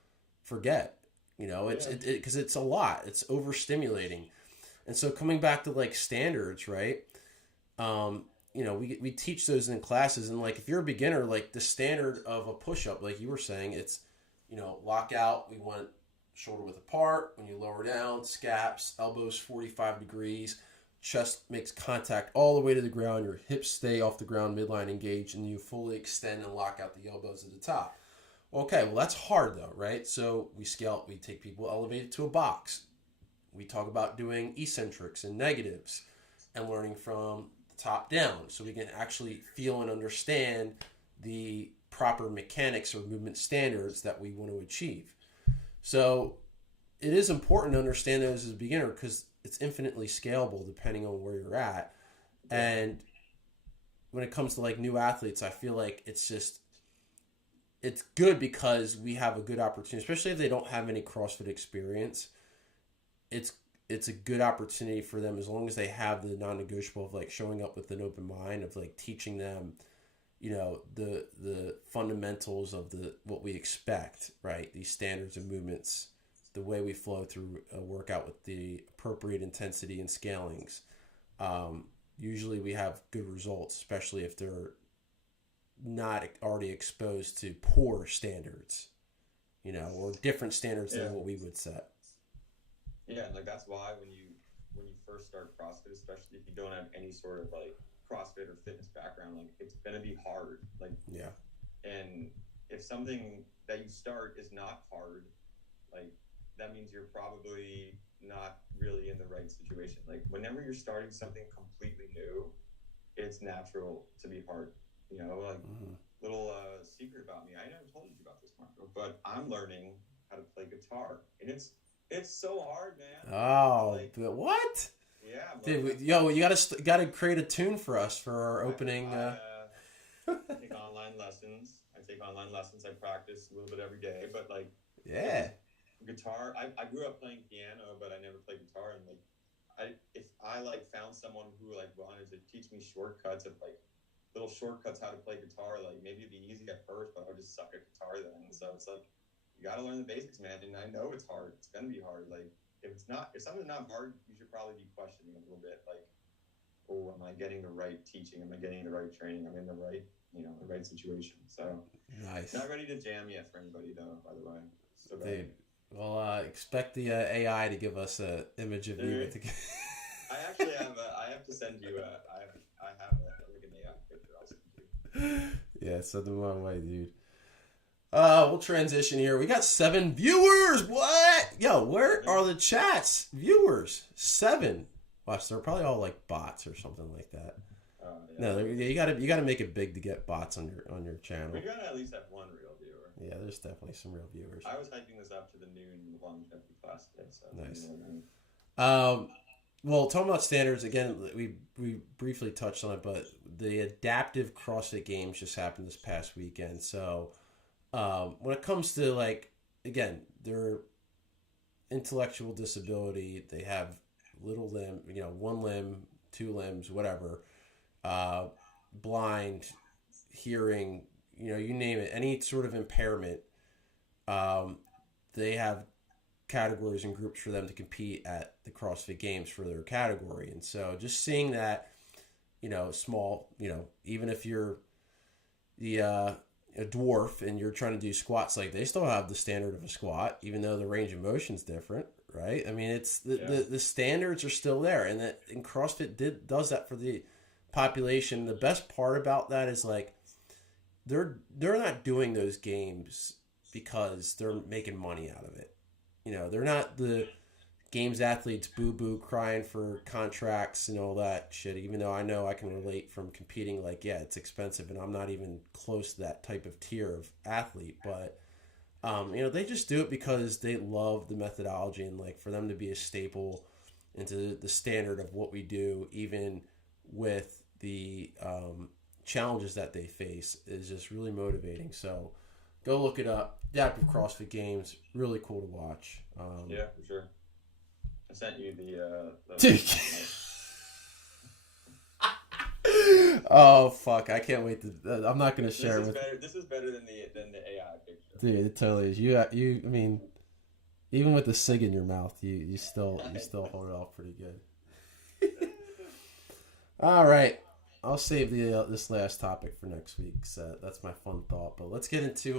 forget, because it's a lot. It's overstimulating. And so coming back to like standards, right? We teach those in classes, and like if you're a beginner, like the standard of a push-up, like you were saying, it's, lock out, we want shoulder width apart. When you lower down, scaps, elbows 45 degrees, chest makes contact all the way to the ground, your hips stay off the ground, midline engaged, and you fully extend and lock out the elbows at the top. Okay, well that's hard though, right? So we take people elevated to a box. We talk about doing eccentrics and negatives and learning from the top down, so we can actually feel and understand the proper mechanics or movement standards that we want to achieve. So it is important to understand those as a beginner, because it's infinitely scalable depending on where you're at. And when it comes to like new athletes, I feel like it's good because we have a good opportunity, especially if they don't have any CrossFit experience. It's a good opportunity for them, as long as they have the non-negotiable of like showing up with an open mind, of like teaching them, the fundamentals of what we expect, right? These standards of movements, the way we flow through a workout with the appropriate intensity and scalings. Usually we have good results, especially if they're not already exposed to poor standards, or different standards than what we would set. Yeah, like that's why when you first start CrossFit, especially if you don't have any sort of like CrossFit or fitness background, like it's gonna be hard. Like and if something that you start is not hard, like that means you're probably not really in the right situation. Like whenever you're starting something completely new, it's natural to be hard. Little secret about me. I never told you about this, Marco, but I'm learning how to play guitar, and it's so hard, man. Oh, but what? Yeah, dude. You gotta create a tune for us for our opening. I take online lessons. I practice a little bit every day, but like guitar. I grew up playing piano, but I never played guitar. And like, if I like found someone who like wanted to teach me shortcuts of like little shortcuts how to play guitar, like maybe it'd be easy at first, but I would just suck at guitar then. So it's like, you got to learn the basics, man. And I know it's hard. It's going to be hard. Like if something's not hard, you should probably be questioning a little bit. Like, oh, am I getting the right teaching? Am I getting the right training? I'm in the right, the right situation. So nice. Not ready to jam yet for anybody though, by the way. So dude, well, expect the AI to give us an image of you. I actually have I have to send you I have like an AI picture I'll send you. Yeah, send them my way, dude. We'll transition here. We got 7 viewers. What? Yo, where are the chats? Viewers. 7. Watch, they're probably all like bots or something like that. No, you gotta make it big to get bots on your channel. We gotta at least have one real viewer. Yeah, there's definitely some real viewers. I was hyping this up to the noon longevity class today. So nice. Well, talking about standards again, we briefly touched on it, but the adaptive CrossFit Games just happened this past weekend. So when it comes to like, again, their intellectual disability, they have little limb, 1 limb, 2 limbs, whatever, blind, hearing, you name it, any sort of impairment, they have categories and groups for them to compete at the CrossFit Games for their category. And so just seeing that, small, even if you're a dwarf and you're trying to do squats, like they still have the standard of a squat, even though the range of motion's different, right? I mean, it's the standards are still there, and CrossFit does that for the population. The best part about that is like they're not doing those games because they're making money out of it. They're not the games athletes boo-boo crying for contracts and all that shit, even though I know I can relate from competing. Like, yeah, it's expensive, and I'm not even close to that type of tier of athlete. But, they just do it because they love the methodology, and, like, for them to be a staple into the standard of what we do, even with the challenges that they face, is just really motivating. So go look it up. Adaptive CrossFit Games, really cool to watch. Yeah, for sure. I sent you the Oh fuck! I can't wait to. I'm not gonna share it with. This is better than the AI picture. Dude, it totally is. You. I mean, even with the cig in your mouth, you still hold it off pretty good. All right, I'll save this last topic for next week. So that's my fun thought. But let's get into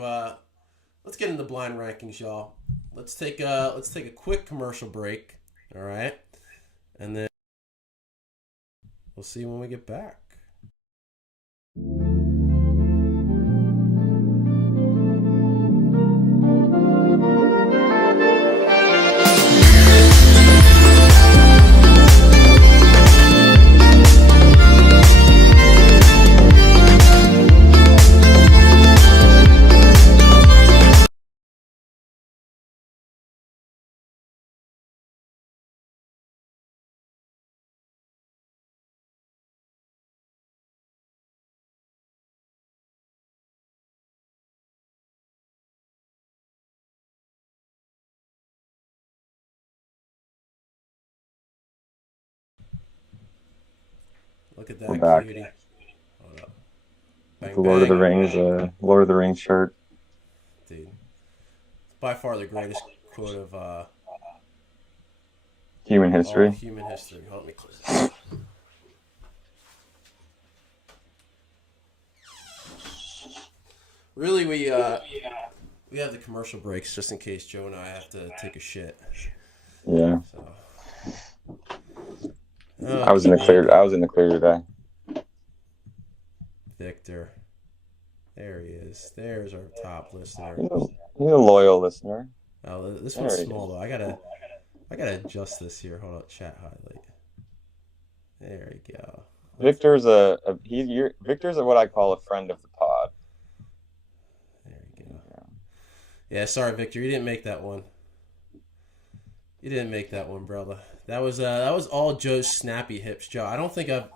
blind rankings, y'all. Let's take a quick commercial break. All right, and then we'll see when we get back. Look at that. We're back. Cutie. Hold up. Bang, The Lord bang. of the Rings shirt. Dude, it's by far the greatest quote of Human history. all human history. Hold on, let me close this. Really, we have the commercial breaks just in case Joe and I have to take a shit. Yeah. So. I was in the clear today. Victor. There he is. There's our top listener. He's a loyal listener. Oh, this one's small though. I gotta adjust this here. Hold on, chat highlight. There we go. Victor's Victor's what I call a friend of the pod. There we go. Yeah, sorry, Victor, you didn't make that one. You didn't make that one, brother. That was all Joe's snappy hips, Joe. I don't think I've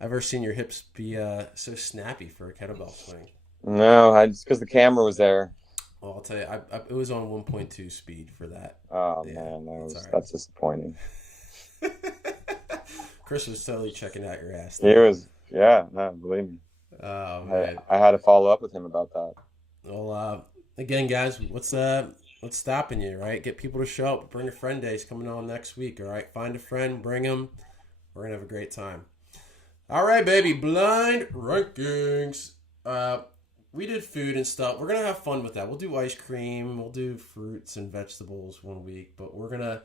ever seen your hips be so snappy for a kettlebell swing. No, it's because the camera was there. Well, I'll tell you, it was on 1.2 speed for that. Oh yeah, man, that's disappointing. Chris was totally checking out your ass. He was, yeah, no, believe me. Oh man, I had to follow up with him about that. Well, again, guys, what's stopping you, right? Get people to show up. Bring a friend days coming on next week, all right? Find a friend, bring them. We're going to have a great time. All right, baby, blind rankings. We did food and stuff. We're going to have fun with that. We'll do ice cream. We'll do fruits and vegetables one week, but we're going to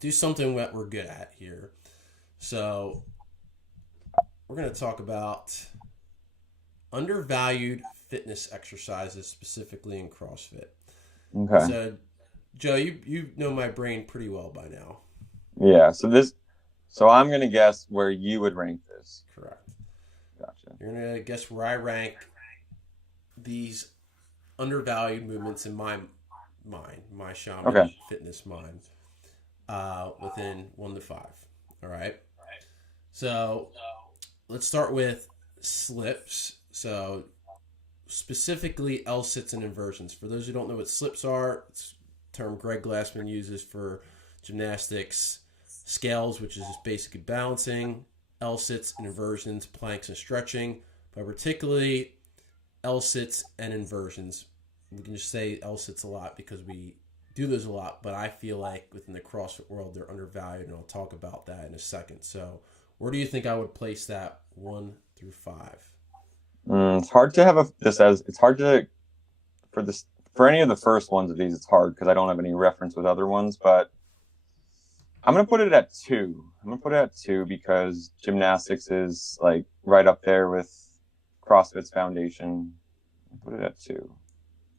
do something that we're good at here. So we're going to talk about undervalued fitness exercises, specifically in CrossFit. Okay. So, Joe, you know my brain pretty well by now. Yeah. So I'm gonna guess where you would rank this. Correct. Gotcha. You're gonna guess where I rank these undervalued movements in my mind, my shaman fitness mind, within 1 to 5. All right. So let's start with slips. So specifically L-sits and inversions. For those who don't know what slips are, it's a term Greg Glassman uses for gymnastics. Scales, which is just basically balancing. L-sits and inversions, planks and stretching. But particularly L-sits and inversions. We can just say L-sits a lot because we do those a lot, but I feel like within the CrossFit world, they're undervalued, and I'll talk about that in a second. So where do you think I would place that 1 through 5? It's hard to have it's hard to, for any of the first ones of these, it's hard because I don't have any reference with other ones, but I'm going to put it at 2. I'm going to put it at 2 because gymnastics is like right up there with CrossFit's foundation. I'll put it at 2.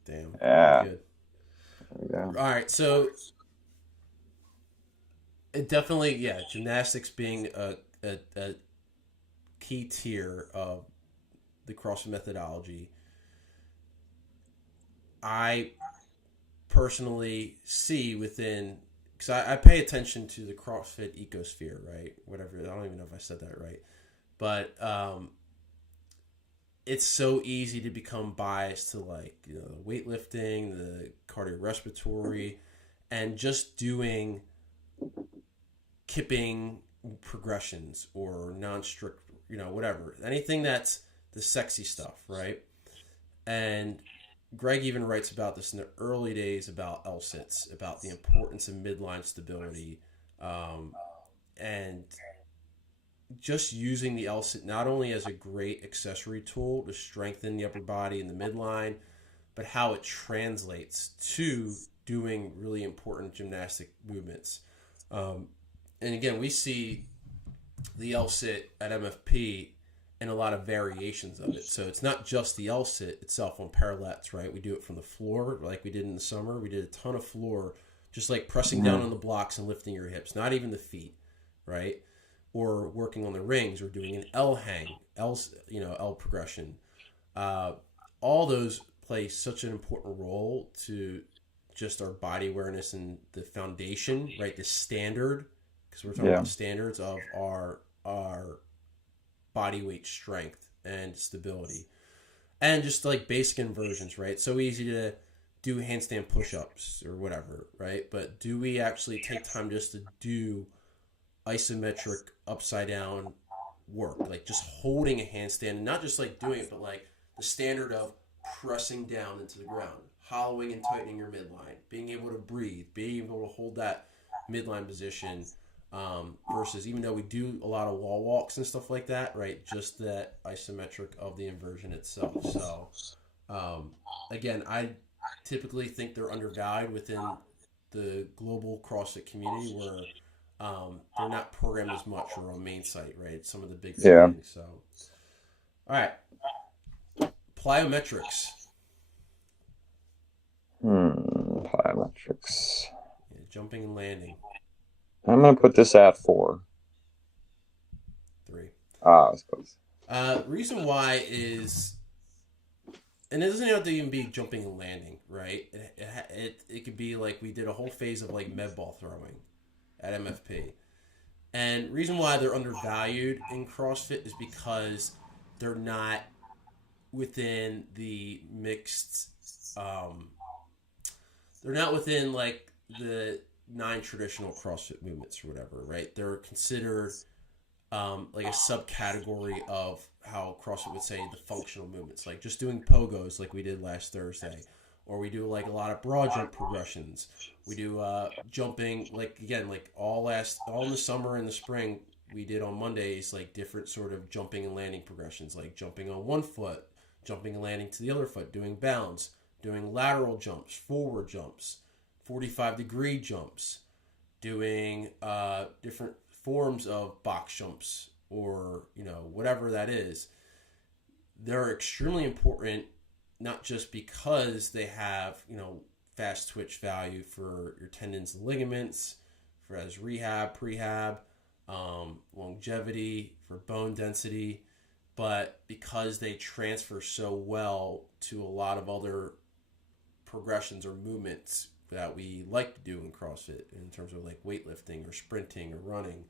Damn. Yeah. Good. There we go. All right. So it definitely, gymnastics being a key tier of the CrossFit methodology. I personally see within, because I pay attention to the CrossFit ecosphere, right? Whatever, I don't even know if I said that right. But it's so easy to become biased to like, weightlifting, the cardiorespiratory, and just doing kipping progressions or non-strict, whatever. Anything that's the sexy stuff, right? And Greg even writes about this in the early days about LSITs, about the importance of midline stability, and just using the LSIT not only as a great accessory tool to strengthen the upper body and the midline, but how it translates to doing really important gymnastic movements. And again, we see the LSIT at MFP and a lot of variations of it. So it's not just the LSIT itself on parallettes, right? We do it from the floor like we did in the summer. We did a ton of floor, just like pressing down on the blocks and lifting your hips, not even the feet, right? Or working on the rings or doing an L hang, L progression. All those play such an important role to just our body awareness and the foundation, right? The standard, because we're talking about standards of our body weight strength and stability, and just like basic inversions, right? So easy to do handstand push-ups or whatever, right? But do we actually take time just to do isometric upside down work, like just holding a handstand and not just like doing it, but like the standard of pressing down into the ground, hollowing and tightening your midline, being able to breathe, being able to hold that midline position, versus, even though we do a lot of wall walks and stuff like that, right, just that isometric of the inversion itself. So again, I typically think they're undervalued within the global CrossFit community, where they're not programmed as much or on main site, right? Some of the big things. So all right, plyometrics. Plyometrics. Yeah, jumping and landing. I'm going to put this at 4. 3. I suppose. Reason why is, and it doesn't have to even be jumping and landing, right? It could be like we did a whole phase of like med ball throwing at MFP. And reason why they're undervalued in CrossFit is because they're not within the mixed, they're not within like the 9 traditional CrossFit movements or whatever, right? They're considered like a subcategory of how CrossFit would say the functional movements, like just doing pogos like we did last Thursday, or we do like a lot of broad jump progressions. We do jumping, like again, like all in the summer and the spring, we did on Mondays like different sort of jumping and landing progressions, like jumping on one foot, jumping and landing to the other foot, doing bounds, doing lateral jumps, forward jumps, 45-degree jumps, doing different forms of box jumps, or whatever that is. They're extremely important, not just because they have fast twitch value for your tendons and ligaments, for as rehab, prehab, longevity, for bone density, but because they transfer so well to a lot of other progressions or movements that we like to do in CrossFit, in terms of like weightlifting or sprinting or running,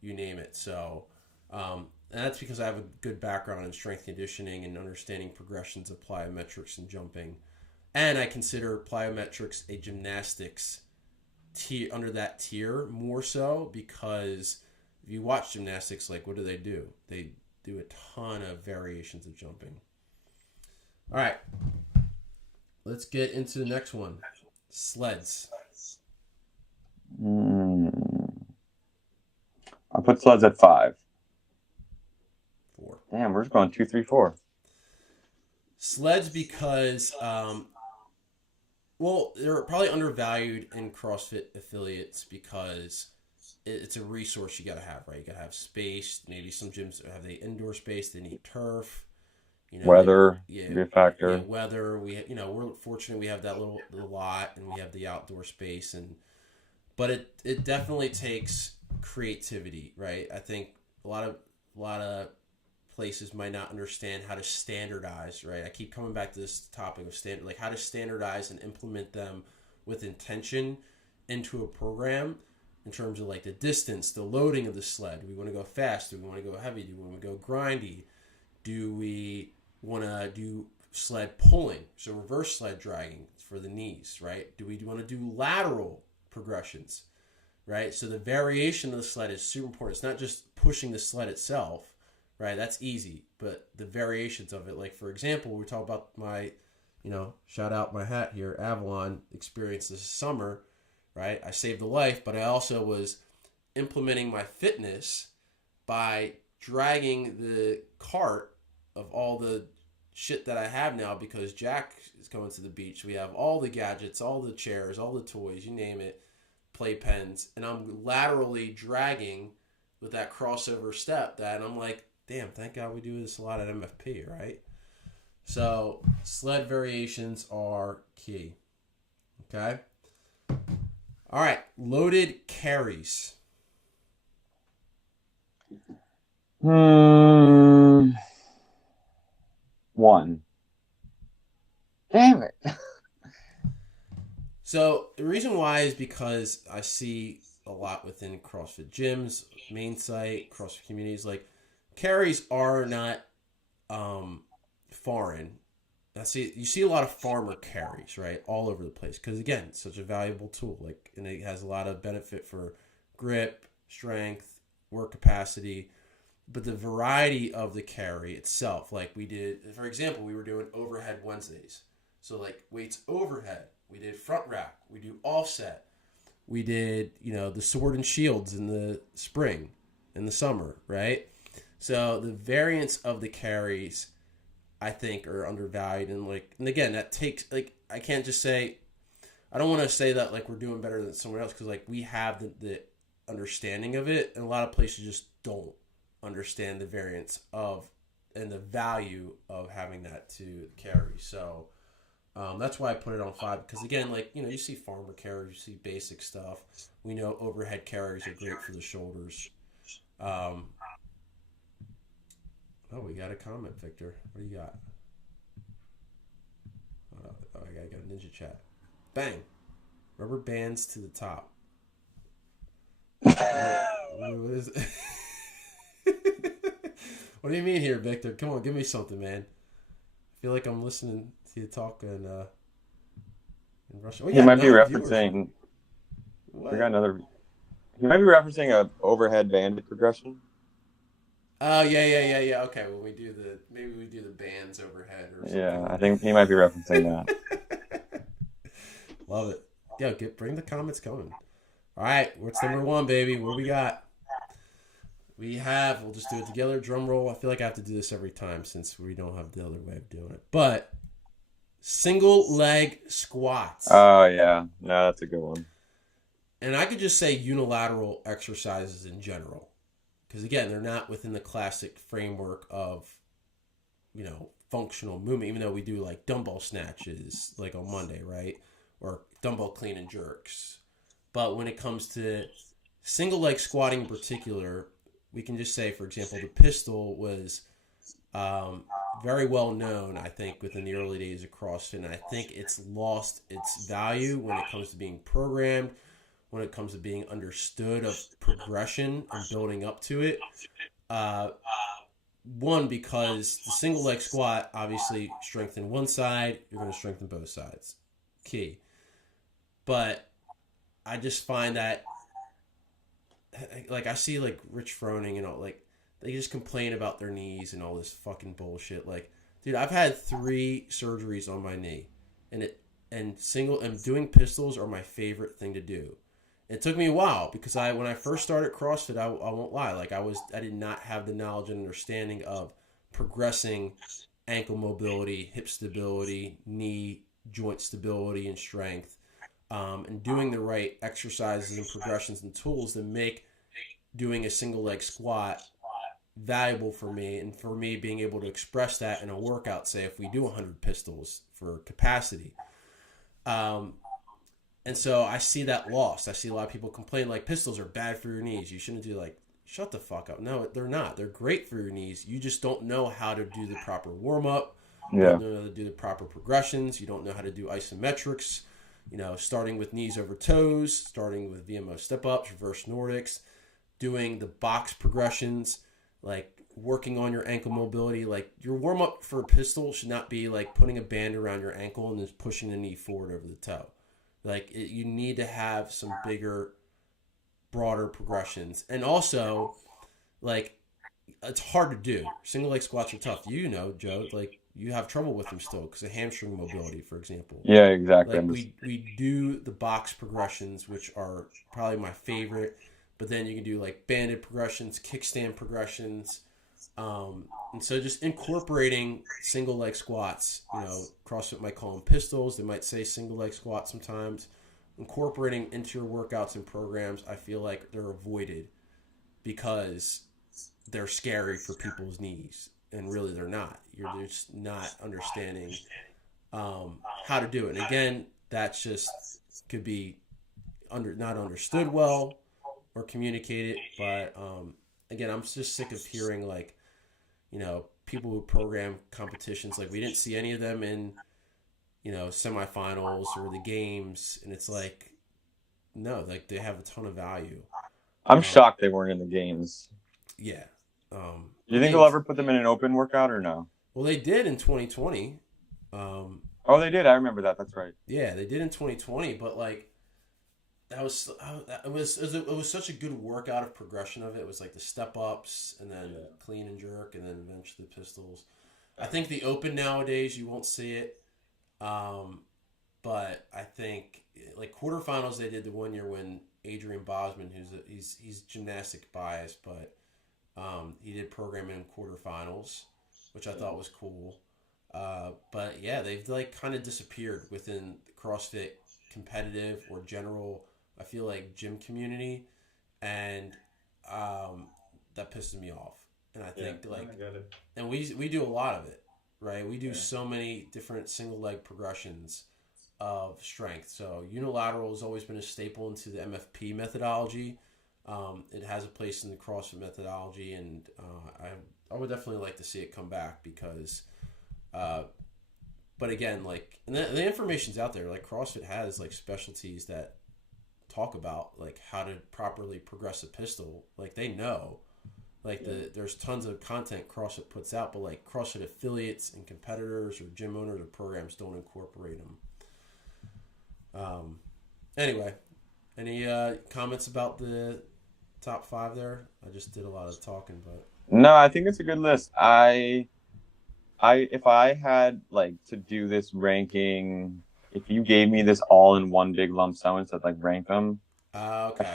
you name it. So, and that's because I have a good background in strength conditioning and understanding progressions of plyometrics and jumping. And I consider plyometrics a gymnastics tier, under that tier more so, because if you watch gymnastics, like what do? They do a ton of variations of jumping. All right, let's get into the next one. Sleds. I'll put sleds at 5. 4. Damn, we're just going 2, 3, 4. Sleds because, well, they're probably undervalued in CrossFit affiliates because it's a resource you got to have, right? You got to have space. Maybe some gyms have the indoor space. They need turf. Weather yeah, be a factor. Yeah, weather. We're fortunate we have that little lot and we have the outdoor space, but it definitely takes creativity, right? I think a lot of places might not understand how to standardize, right? I keep coming back to this topic of like how to standardize and implement them with intention into a program in terms of like the distance, the loading of the sled. Do we want to go fast? Do we want to go heavy? Do we want to go grindy? Do we want to do sled pulling? So reverse sled dragging for the knees, right? Do we want to do lateral progressions, right? So the variation of the sled is super important. It's not just pushing the sled itself, right? That's easy, but the variations of it, like for example, we talk about my, shout out my hat here, Avalon experience this summer, right? I saved a life, but I also was implementing my fitness by dragging the cart of all the shit that I have now because Jack is going to the beach. We have all the gadgets, all the chairs, all the toys, you name it, playpens, and I'm laterally dragging with that crossover step that I'm like, damn, thank God we do this a lot at MFP, right? So sled variations are key. Okay? All right, loaded carries. 1. Damn it. So the reason why is because I see a lot within CrossFit gyms, main site, CrossFit communities, like carries are not foreign. You see a lot of farmer carries, right, all over the place because again, it's such a valuable tool. Like, and it has a lot of benefit for grip, strength, work capacity. But the variety of the carry itself, like we did, for example, we were doing overhead Wednesdays. So like weights overhead. We did front rack. We do offset. We did, the sword and shields in the spring, in the summer, right? So the variance of the carries, I think, are undervalued. And again, that takes, I can't just say, I don't want to say that like we're doing better than someone else because like we have the understanding of it, and a lot of places just don't understand the variance of and the value of having that to carry. So that's why I put it on 5 because again, like you see farmer carries, you see basic stuff. We know overhead carries are great for the shoulders. Oh, we got a comment, Victor. What do you got? I got a ninja chat. Bang! Rubber bands to the top. What is it? What do you mean here, Victor? Come on, give me something, man. I feel like I'm listening to you talk in Russian. He might be referencing. We got another. He might be referencing a overhead banded progression. Oh yeah. Okay, well maybe we do the bands overhead or something. Yeah, I think he might be referencing that. Love it. Yo, bring the comments coming. All right, what's number 1, baby? What we got? We'll just do it together. Drum roll. I feel like I have to do this every time since we don't have the other way of doing it. But single leg squats. Oh, yeah. No, that's a good one. And I could just say unilateral exercises in general. Because, again, they're not within the classic framework of, functional movement, even though we do, like, dumbbell snatches, like, on Monday, right? Or dumbbell clean and jerks. But when it comes to single leg squatting in particular, we can just say, for example, the pistol was very well known, I think, within the early days of CrossFit. And I think it's lost its value when it comes to being programmed, when it comes to being understood of progression and building up to it. One, because the single leg squat, obviously, strengthen one side, you're going to strengthen both sides. Key. But I just find that, like, I see, like, Rich Froning and all, like, they just complain about their knees and all this fucking bullshit. Like, dude, I've had 3 surgeries on my knee, and doing pistols are my favorite thing to do. It took me a while because when I first started CrossFit, I won't lie, like I did not have the knowledge and understanding of progressing ankle mobility, hip stability, knee joint stability and strength, and doing the right exercises and progressions and tools that make doing a single leg squat valuable for me, and for me being able to express that in a workout, say if we do 100 pistols for capacity. And so I see that lost. I see a lot of people complain like pistols are bad for your knees. You shouldn't do, like, shut the fuck up. No, they're not. They're great for your knees. You just don't know how to do the proper warm up. You don't know how to do the proper progressions. You don't know how to do isometrics, starting with knees over toes, starting with VMO step ups, reverse Nordics, doing the box progressions, like working on your ankle mobility. Like your warm up for a pistol should not be like putting a band around your ankle and just pushing the knee forward over the toe. Like you need to have some bigger, broader progressions. And also, like, it's hard to do. Single leg squats are tough. Joe, like you have trouble with them still because of hamstring mobility, for example. Yeah, exactly. Like we do the box progressions, which are probably my favorite. But then you can do like banded progressions, kickstand progressions. And so just incorporating single leg squats, CrossFit might call them pistols. They might say single leg squats sometimes. Incorporating into your workouts and programs, I feel like they're avoided because they're scary for people's knees. And really they're not. You're just not understanding how to do it. And again, that's just could be not understood well or communicated. But again, I'm just sick of hearing like, people who program competitions, like we didn't see any of them in, semifinals or the games. And it's like, no, like they have a ton of value. I'm shocked they weren't in the games. Yeah. Do you think they'll ever put them in an open workout or no? Well, they did in 2020. Oh, they did. I remember that. That's right. Yeah, they did in 2020, but like it was such a good workout of progression of it. It was like the step ups and then clean and jerk and then eventually the pistols. I think the open nowadays you won't see it, but I think like quarterfinals they did the one year when Adrian Bosman, he's gymnastic biased, but he did program in quarterfinals, which I thought was cool. But yeah, they've like kind of disappeared within the CrossFit competitive or general, I feel like, gym community, and that pisses me off. And I think I get it. And we do a lot of it, right? We do so many different single leg progressions of strength. So unilateral has always been a staple into the MFP methodology. It has a place in the CrossFit methodology, and I would definitely like to see it come back because, but again, like, and the information's out there. Like CrossFit has like specialties that talk about like how to properly progress a pistol. Like they know, like there's tons of content CrossFit puts out, but like CrossFit affiliates and competitors or gym owners or programs don't incorporate them. Anyway, any comments about the top 5 there? I just did a lot of talking, but no, I think it's a good list. If I had like to do this ranking, if you gave me this all in one big lump sum and said like rank them, okay.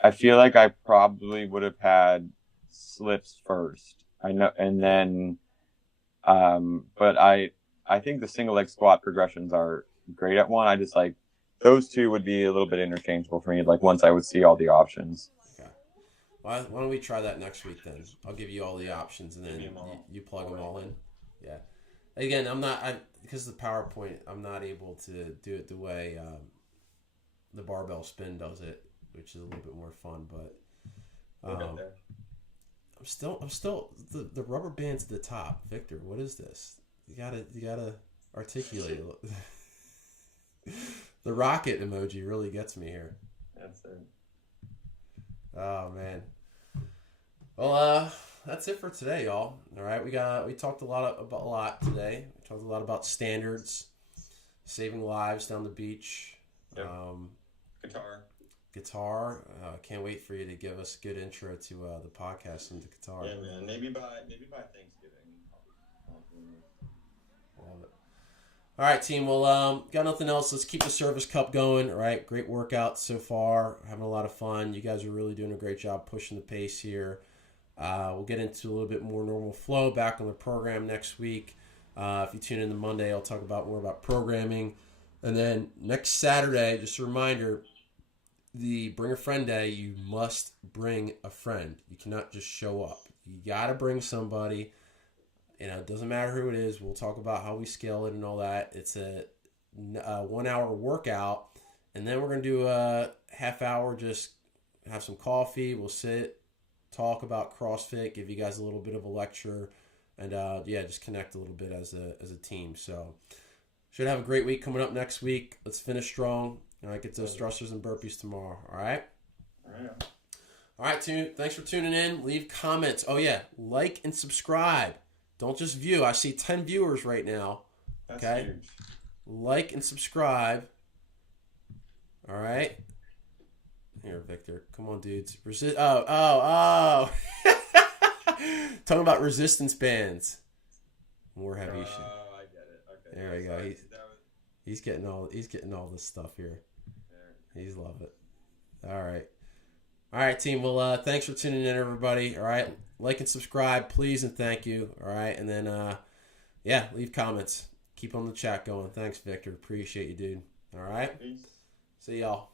I feel like I probably would have had slips first. I know, and then, but I think the single leg squat progressions are great at one. I just like those two would be a little bit interchangeable for me. Like once I would see all the options. Okay. Well, why don't we try that next week then? I'll give you all the options and then you plug them all in. Yeah. Again, because of the PowerPoint, I'm not able to do it the way the barbell spin does it, which is a little bit more fun. But I'm still the rubber band's at the top. Victor, what is this? You gotta articulate it. The rocket emoji really gets me here. That's it. Oh man. Well, that's it for today, y'all. All right, we talked a lot today. We talked a lot about standards, saving lives down the beach. Yep. Guitar. Can't wait for you to give us a good intro to the podcast and the guitar. Yeah, man. Maybe by Thanksgiving. Love it. All right, team. Well, got nothing else. Let's keep the service cup going. All right, great workout so far. Having a lot of fun. You guys are really doing a great job pushing the pace here. We'll get into a little bit more normal flow back on the program next week. If you tune in to Monday, I'll talk more about programming. And then next Saturday, just a reminder, the Bring a Friend Day, you must bring a friend. You cannot just show up. You got to bring somebody. It doesn't matter who it is. We'll talk about how we scale it and all that. It's a 1 hour workout. And then we're going to do a half hour, just have some coffee. We'll sit, talk about CrossFit, give you guys a little bit of a lecture, and just connect a little bit as a team. So should have a great week coming up next week. Let's finish strong. All right, get those thrusters and burpees tomorrow. All right? All right, thanks for tuning in. Leave comments. Oh, yeah, like and subscribe. Don't just view. I see 10 viewers right now. That's okay? huge. Like and subscribe. All right? Here, Victor. Come on, dudes. Oh. Talking about resistance bands. More heavy shit. Oh, I get it. Okay. There we go. He's getting all this stuff here. He's loving it. All right, team. Well, thanks for tuning in, everybody. All right, like and subscribe, please, and thank you. All right, and then leave comments. Keep on the chat going. Thanks, Victor. Appreciate you, dude. All right. Peace. See y'all.